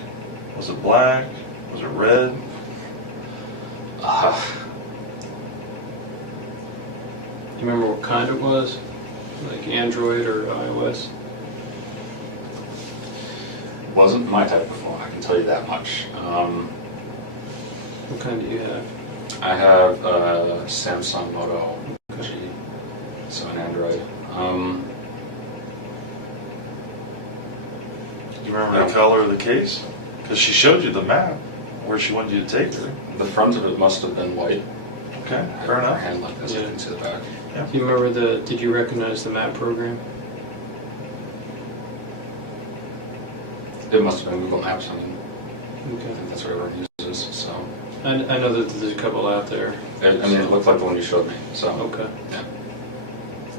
Was it black? Was it red? Do you remember what kind it was? Like Android or iOS? Wasn't my type of phone, I can tell you that much. What kind do you have? I have a Samsung Moto G, so an Android. Do you remember the color of the case? Because she showed you the map where she wanted you to take her. The front of it must have been white. Okay, I had fair her enough. hand like this, I Yeah. can see the back. Do you remember did you recognize the map program? It must have been Google Maps. I mean, I Okay. think that's what everyone uses. So, I know that there's a couple out there. it looked like the one you showed me. So, Okay. yeah,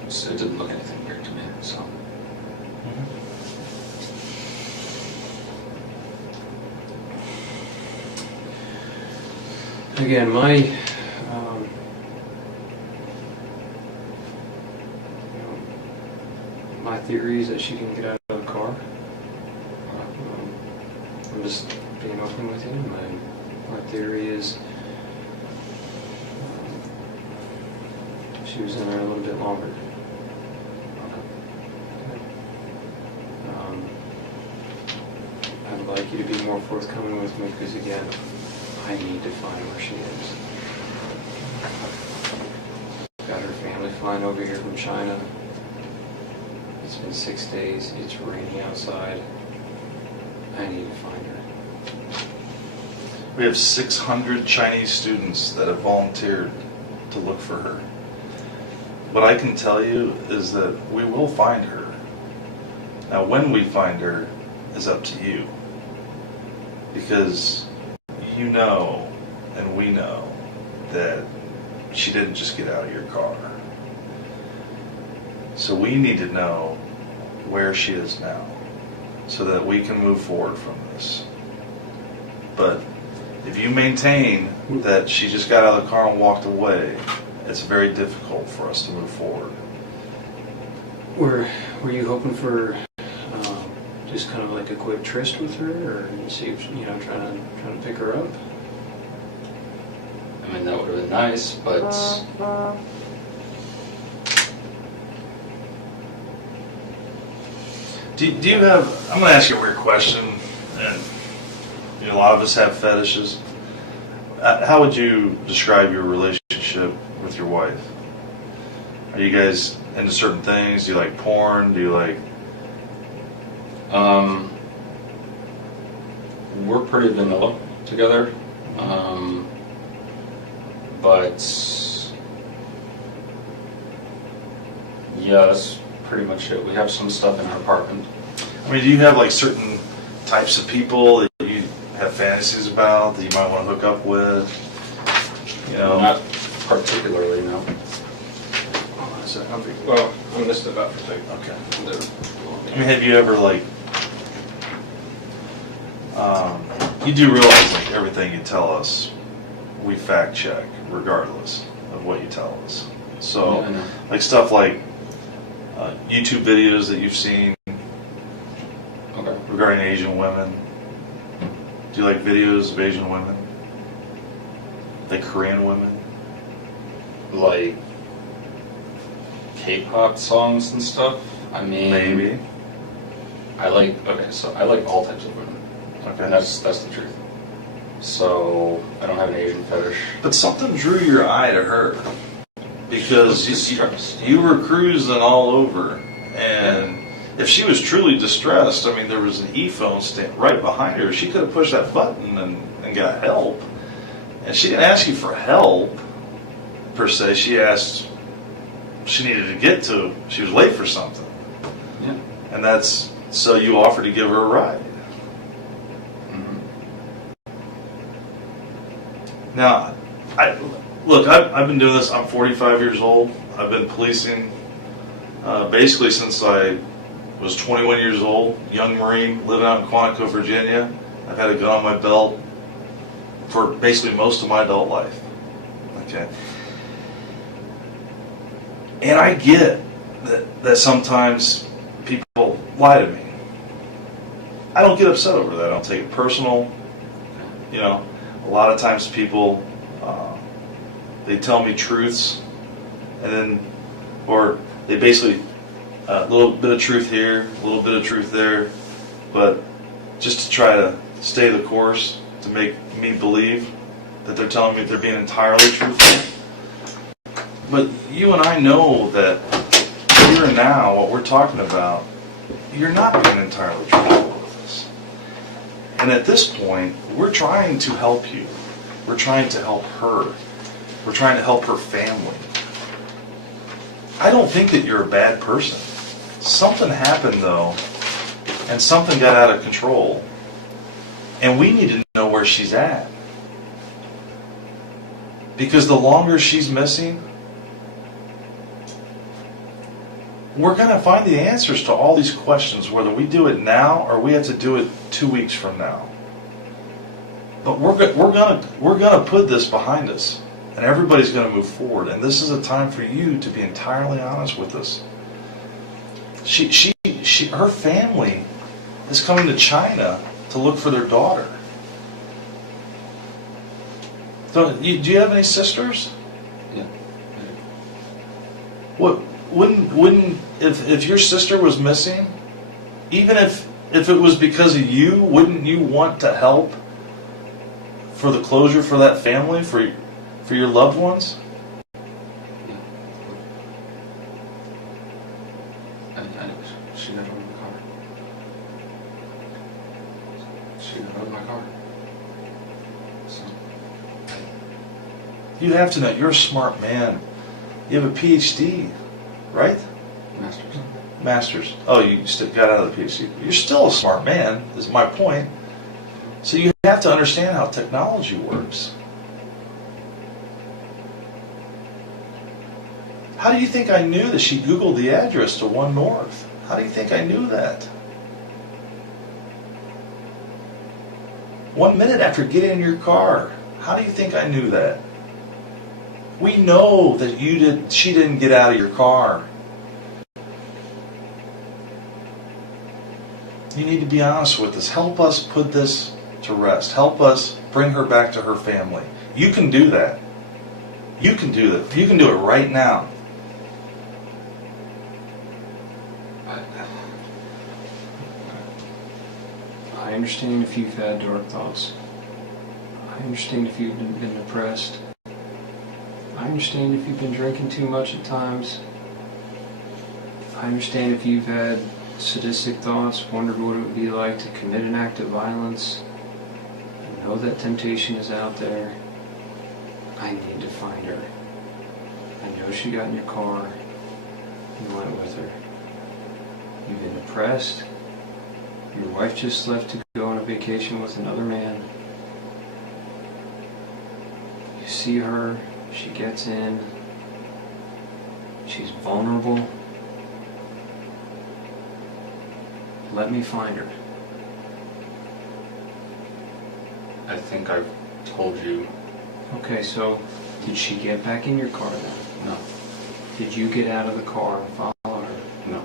it didn't look anything weird to me. So, Again, my my theory is that she can get out of the car. I'm just being open with you. My theory is she was in there a little bit longer. I'd like you to be more forthcoming with me because, again, I need to find where she is. Got her family flying over here from China. It's been 6 days. It's raining outside. I need to find her. We have 600 Chinese students that have volunteered to look for her. What I can tell you is that we will find her. Now, when we find her is up to you. Because you know, and we know, that she didn't just get out of your car. So we need to know where she is now, so that we can move forward from this. But if you maintain that she just got out of the car and walked away, it's very difficult for us to move forward. Were you hoping for just kind of like a quick tryst with her, or see if trying to pick her up? I mean, that would have been nice, but Do you have, I'm going to ask you a weird question, and a lot of us have fetishes. How would you describe your relationship with your wife? Are you guys into certain things? Do you like porn? Do you like... we're pretty vanilla together. But yeah, that's pretty much it. We have some stuff in our apartment. I mean, do you have like certain types of people that you have fantasies about that you might want to hook up with? You know, Not particularly, no. Well, I'm gonna step out for a second. okay. I mean, have you ever like, you do realize like everything you tell us, we fact check regardless of what you tell us. So, Yeah, I know. like stuff like YouTube videos that you've seen Okay. regarding Asian women. Do you like videos of Asian women? Like Korean women? Like K-pop songs and stuff. I mean, Maybe. I like all types of women. Okay. And that's the truth. So I don't have an Asian fetish. But something drew your eye to her because Distressed. you were cruising all over, and if she was truly distressed, I mean, there was an e-phone stand right behind her. She could have pushed that button and got help. And she didn't ask you for help per se. She asked. She needed to get to. She was late for something, Yeah. and that's so you offered to give her a ride. Mm-hmm. Now, I've been doing this. I'm 45 years old. I've been policing basically since I was 21 years old. Young Marine, living out in Quantico, Virginia. I've had a gun on my belt for basically most of my adult life. Okay. And I get that sometimes people lie to me. I don't get upset over that. I don't take it personal. You know, a lot of times people, they tell me truths, and then, or they basically, a little bit of truth here, a little bit of truth there, but just to try to stay the course, to make me believe that they're telling me they're being entirely truthful. But you and I know that here and now, what we're talking about, you're not being entirely truthful with us. And at this point, we're trying to help you. We're trying to help her. We're trying to help her family. I don't think that you're a bad person. Something happened though, and something got out of control. And we need to know where she's at. Because the longer she's missing, we're going to find the answers to all these questions, whether we do it now or we have to do it 2 weeks from now. But we're going to put this behind us, and everybody's going to move forward. And this is a time for you to be entirely honest with us. Her family is coming to China to look for their daughter. Do you have any sisters? Yeah. What wouldn't if your sister was missing, even if it was because of you, wouldn't you want to help for the closure for that family, for your loved ones? She got out of my car. She got out of my car. So, You have to know you're a smart man. You have a PhD, right? masters. Masters. Oh, you got out of the PhD. You're still a smart man, is my point. So you have to understand how technology works. How do you think I knew that she Googled the address to 1 North? How do you think I knew that? 1 minute after getting in your car. How do you think I knew that? We know that she didn't get out of your car. You need to be honest with us. Help us put this to rest. Help us bring her back to her family. You can do that. You can do that. You can do it right now. I understand if you've had dark thoughts. I understand if you've been depressed. I understand if you've been drinking too much at times. I understand if you've had sadistic thoughts, wondered what it would be like to commit an act of violence. know that temptation is out there. I need to find her. I know she got in your car. You went with her. You've been depressed. Your wife just left to go on a vacation with another man. You see her, she gets in. She's vulnerable. Let me find her. I think I've told you. Okay, so did she get back in your car then? No. Did you get out of the car and follow her? No.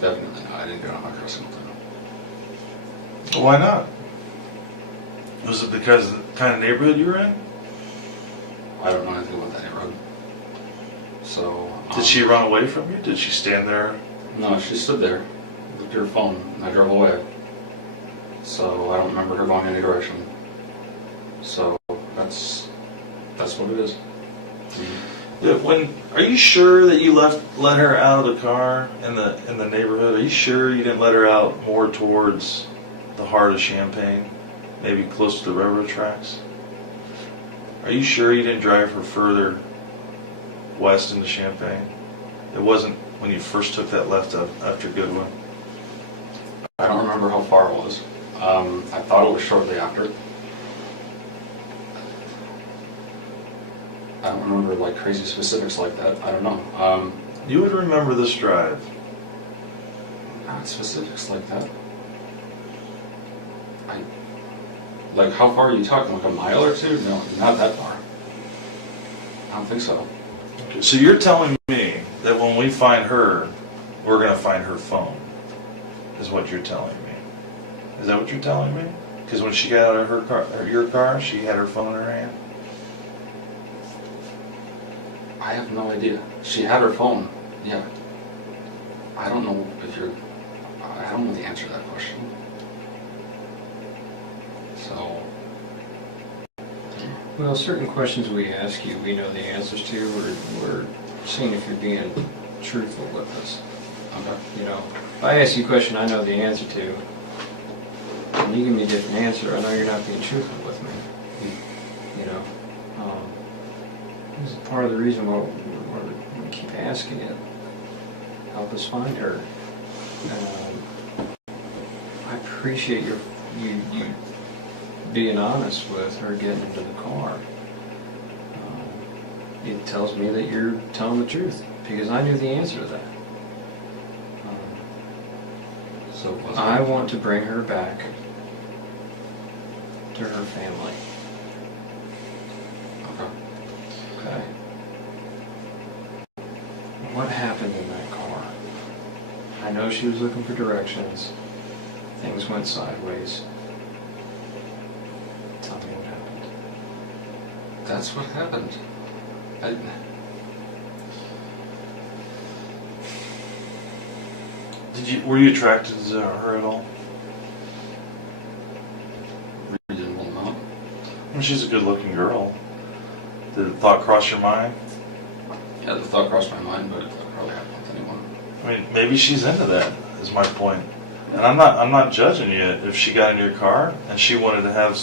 Definitely not. I didn't get on my car single time. Well, why not? Was it because of the kind of neighborhood you were in? I don't know anything about that neighborhood. So. Did she run away from you? Did she stand there? No, she stood there, looked at her phone, and I drove away. So I don't remember her going any direction. So that's what it is. Yeah, are you sure that you let her out of the car in the neighborhood? Are you sure you didn't let her out more towards the heart of Champaign, maybe close to the railroad tracks? Are you sure you didn't drive her further west into Champaign? It wasn't when you first took that left up after Goodwin. I don't remember how far it was. I thought it was shortly after. I don't remember like crazy specifics like that. I don't know. You would remember this drive. Not specifics like that. Like how far are you talking? Like a mile or two? No, not that far. I don't think so. Okay, so you're telling me that when we find her, we're going to find her phone, is what you're telling me. Is that what you're telling me? Because when she got out of her car, or your car, she had her phone in her hand? I have no idea. She had her phone. Yeah. I don't know if you're. I don't know the answer to that question. So. Well, certain questions we ask you, we know the answers to. We're seeing if you're being truthful with us. Okay. You know, if I ask you a question I know the answer to, and you give me a different answer, I know you're not being truthful with me. You know, this is part of the reason why we keep asking it. Help us find her. I appreciate you being honest with her getting into the car. It tells me that you're telling the truth because I knew the answer to that. So was I want to bring her back to her family. Okay. Okay. What happened in that car? I know she was looking for directions. Things went sideways. Tell me what happened. That's what happened. Were you attracted to her at all? Reasonable amount. I mean, she's a good-looking girl. Did the thought cross your mind? Yeah, the thought crossed my mind, but it probably happened with anyone. I mean, maybe she's into that. Is my point. And I'm not judging you if she got in your car and she wanted to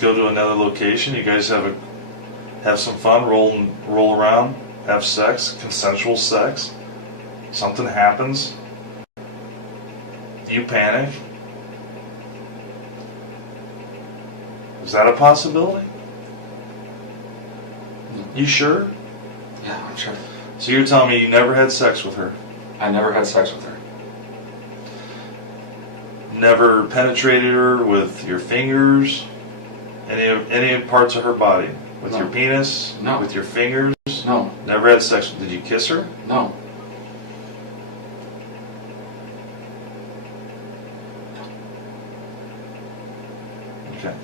go to another location. You guys have some fun, roll around, have sex, consensual sex. Something happens. You panic. Is that a possibility? You sure? Yeah, I'm sure. So you're telling me you never had sex with her? I never had sex with her. Never penetrated her with your fingers? Any parts of her body? With No. your penis? No. With your fingers? No. Never had sex. Did you kiss her? No. Okay.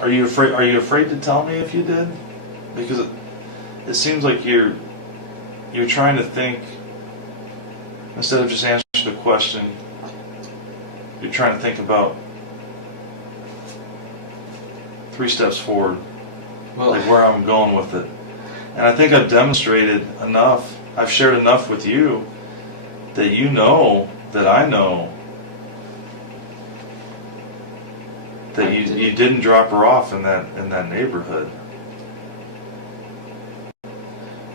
Are you afraid to tell me if you did? Because it seems like you're trying to think instead of just answering the question. You're trying to think about 3 steps forward, Well, like where I'm going with it. And I think I've demonstrated enough. I've shared enough with you that you know that I know that you didn't drop her off in that neighborhood.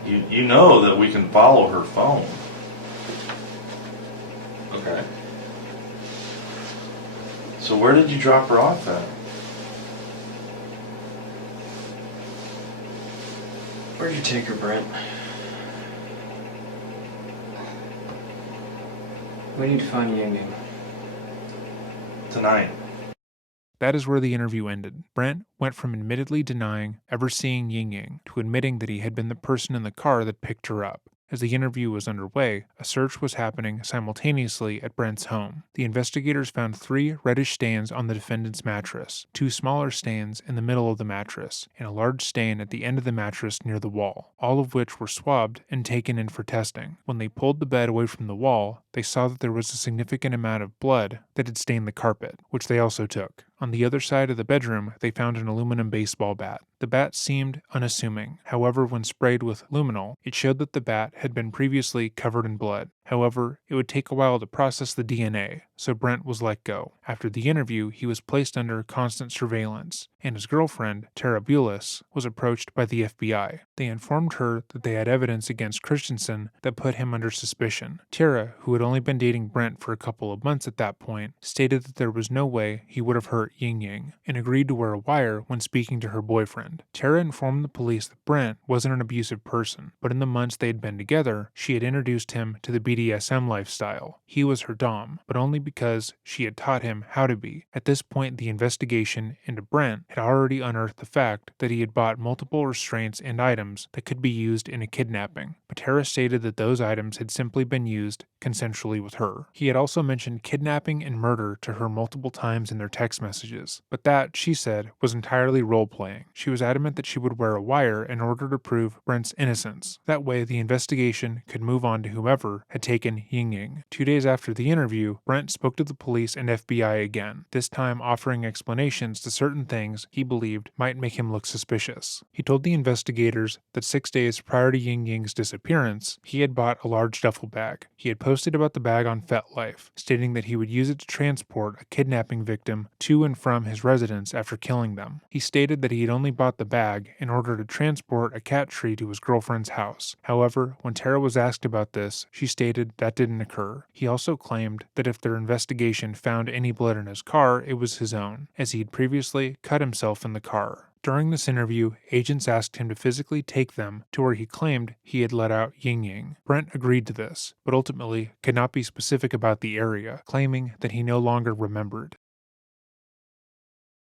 You know that we can follow her phone. Okay. So where did you drop her off at? Where'd you take her, Brent? We need to find Yingying. Tonight. That is where the interview ended. Brent went from admittedly denying ever seeing Yingying to admitting that he had been the person in the car that picked her up. As the interview was underway, a search was happening simultaneously at Brent's home. The investigators found 3 reddish stains on the defendant's mattress, 2 smaller stains in the middle of the mattress, and a large stain at the end of the mattress near the wall, all of which were swabbed and taken in for testing. When they pulled the bed away from the wall, they saw that there was a significant amount of blood that had stained the carpet, which they also took. On the other side of the bedroom, they found an aluminum baseball bat. The bat seemed unassuming. However, when sprayed with luminol, it showed that the bat had been previously covered in blood. However, it would take a while to process the DNA, so Brent was let go. After the interview, he was placed under constant surveillance, and his girlfriend, Tara Bulis, was approached by the FBI. They informed her that they had evidence against Christensen that put him under suspicion. Tara, who had only been dating Brent for a couple of months at that point, stated that there was no way he would have hurt Yingying, and agreed to wear a wire when speaking to her boyfriend. Tara informed the police that Brent wasn't an abusive person, but in the months they had been together, she had introduced him to the BDSM lifestyle. He was her dom, but only because she had taught him how to be. At this point, the investigation into Brent had already unearthed the fact that he had bought multiple restraints and items that could be used in a kidnapping, but Tara stated that those items had simply been used consensually with her. He had also mentioned kidnapping and murder to her multiple times in their text messages, but that, she said, was entirely role-playing. She was adamant that she would wear a wire in order to prove Brent's innocence. That way, the investigation could move on to whomever had taken Yingying. 2 days after the interview, Brent spoke to the police and FBI again, this time offering explanations to certain things he believed might make him look suspicious. He told the investigators that 6 days prior to Yingying's disappearance, he had bought a large duffel bag. He had posted about the bag on FetLife, stating that he would use it to transport a kidnapping victim to and from his residence after killing them. He stated that he had only bought the bag in order to transport a cat tree to his girlfriend's house. However, when Tara was asked about this, she stated that didn't occur. He also claimed that if their investigation found any blood in his car, it was his own, as he had previously cut himself in the car. During this interview, agents asked him to physically take them to where he claimed he had let out Yingying. Brent agreed to this, but ultimately could not be specific about the area, claiming that he no longer remembered.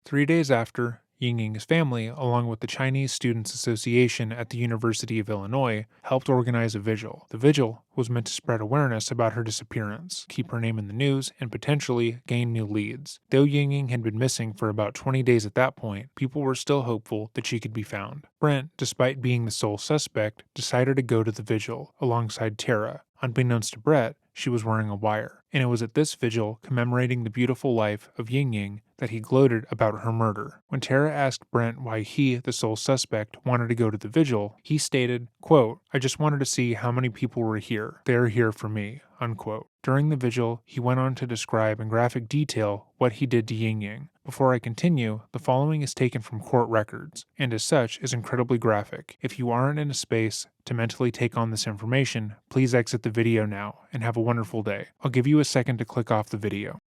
3 days after, Yingying's family, along with the Chinese Students Association at the University of Illinois, helped organize a vigil. The vigil was meant to spread awareness about her disappearance, keep her name in the news, and potentially gain new leads. Though Yingying had been missing for about 20 days at that point, people were still hopeful that she could be found. Brent, despite being the sole suspect, decided to go to the vigil alongside Tara. Unbeknownst to Brett, she was wearing a wire, and it was at this vigil commemorating the beautiful life of Yingying that he gloated about her murder. When Tara asked Brent why he, the sole suspect, wanted to go to the vigil, he stated, quote, "I just wanted to see how many people were here. They're here for me," unquote. During the vigil, he went on to describe in graphic detail what he did to Yingying. Before I continue, the following is taken from court records, and as such is incredibly graphic. If you aren't in a space to mentally take on this information, please exit the video now, and have a wonderful day. I'll give you a second to click off the video.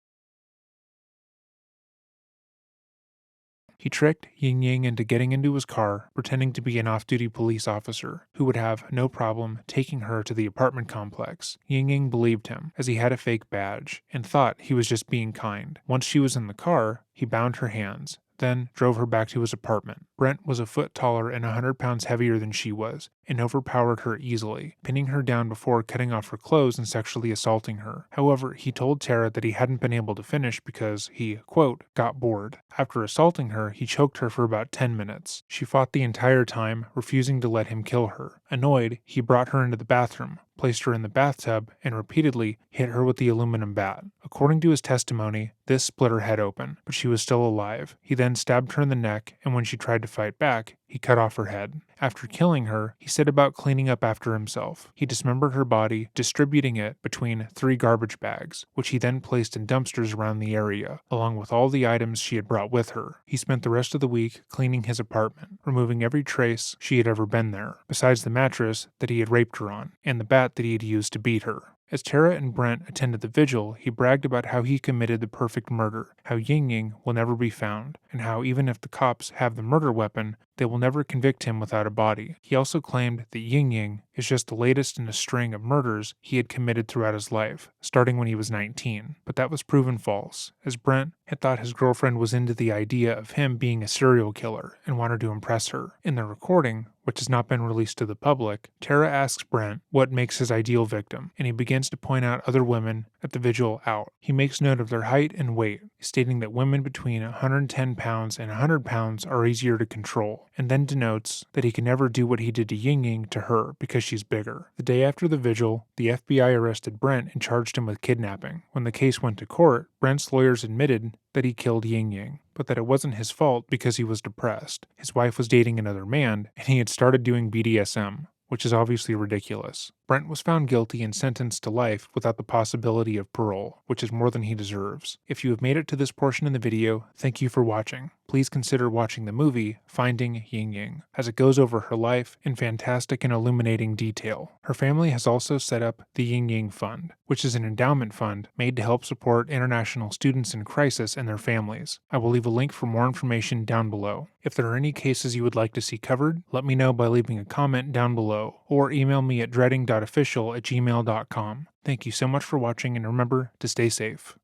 He tricked Yingying into getting into his car, pretending to be an off-duty police officer, who would have no problem taking her to the apartment complex. Yingying believed him, as he had a fake badge, and thought he was just being kind. Once she was in the car, he bound her hands, then drove her back to his apartment. Brent was a foot taller and 100 pounds heavier than she was, and overpowered her easily, pinning her down before cutting off her clothes and sexually assaulting her. However, he told Tara that he hadn't been able to finish because he, quote, got bored. After assaulting her, he choked her for about 10 minutes. She fought the entire time, refusing to let him kill her. Annoyed, he brought her into the bathroom, placed her in the bathtub, and repeatedly hit her with the aluminum bat. According to his testimony, this split her head open, but she was still alive. He then stabbed her in the neck, and when she tried to fight back, he cut off her head. After killing her, he set about cleaning up after himself. He dismembered her body, distributing it between 3 garbage bags, which he then placed in dumpsters around the area, along with all the items she had brought with her. He spent the rest of the week cleaning his apartment, removing every trace she had ever been there, besides the mattress that he had raped her on, and the bat that he had used to beat her. As Tara and Brent attended the vigil, he bragged about how he committed the perfect murder, how Yingying will never be found, and how even if the cops have the murder weapon, they will never convict him without a body. He also claimed that Yingying is just the latest in a string of murders he had committed throughout his life, starting when he was 19. But that was proven false, as Brent had thought his girlfriend was into the idea of him being a serial killer and wanted to impress her. In the recording, which has not been released to the public, Tara asks Brent what makes his ideal victim, and he begins to point out other women at the vigil out. He makes note of their height and weight, stating that women between 110 pounds and 100 pounds are easier to control, and then denotes that he can never do what he did to Yingying to her because she's bigger. The day after the vigil, the FBI arrested Brent and charged him with kidnapping. When the case went to court, Brent's lawyers admitted that he killed Yingying, but that it wasn't his fault because he was depressed. His wife was dating another man, and he had started doing BDSM, which is obviously ridiculous. Brent was found guilty and sentenced to life without the possibility of parole, which is more than he deserves. If you have made it to this portion in the video, thank you for watching. Please consider watching the movie Finding Yingying, as it goes over her life in fantastic and illuminating detail. Her family has also set up the Yingying Fund, which is an endowment fund made to help support international students in crisis and their families. I will leave a link for more information down below. If there are any cases you would like to see covered, let me know by leaving a comment down below, or email me at dreading.official@gmail.com. Thank you so much for watching, and remember to stay safe.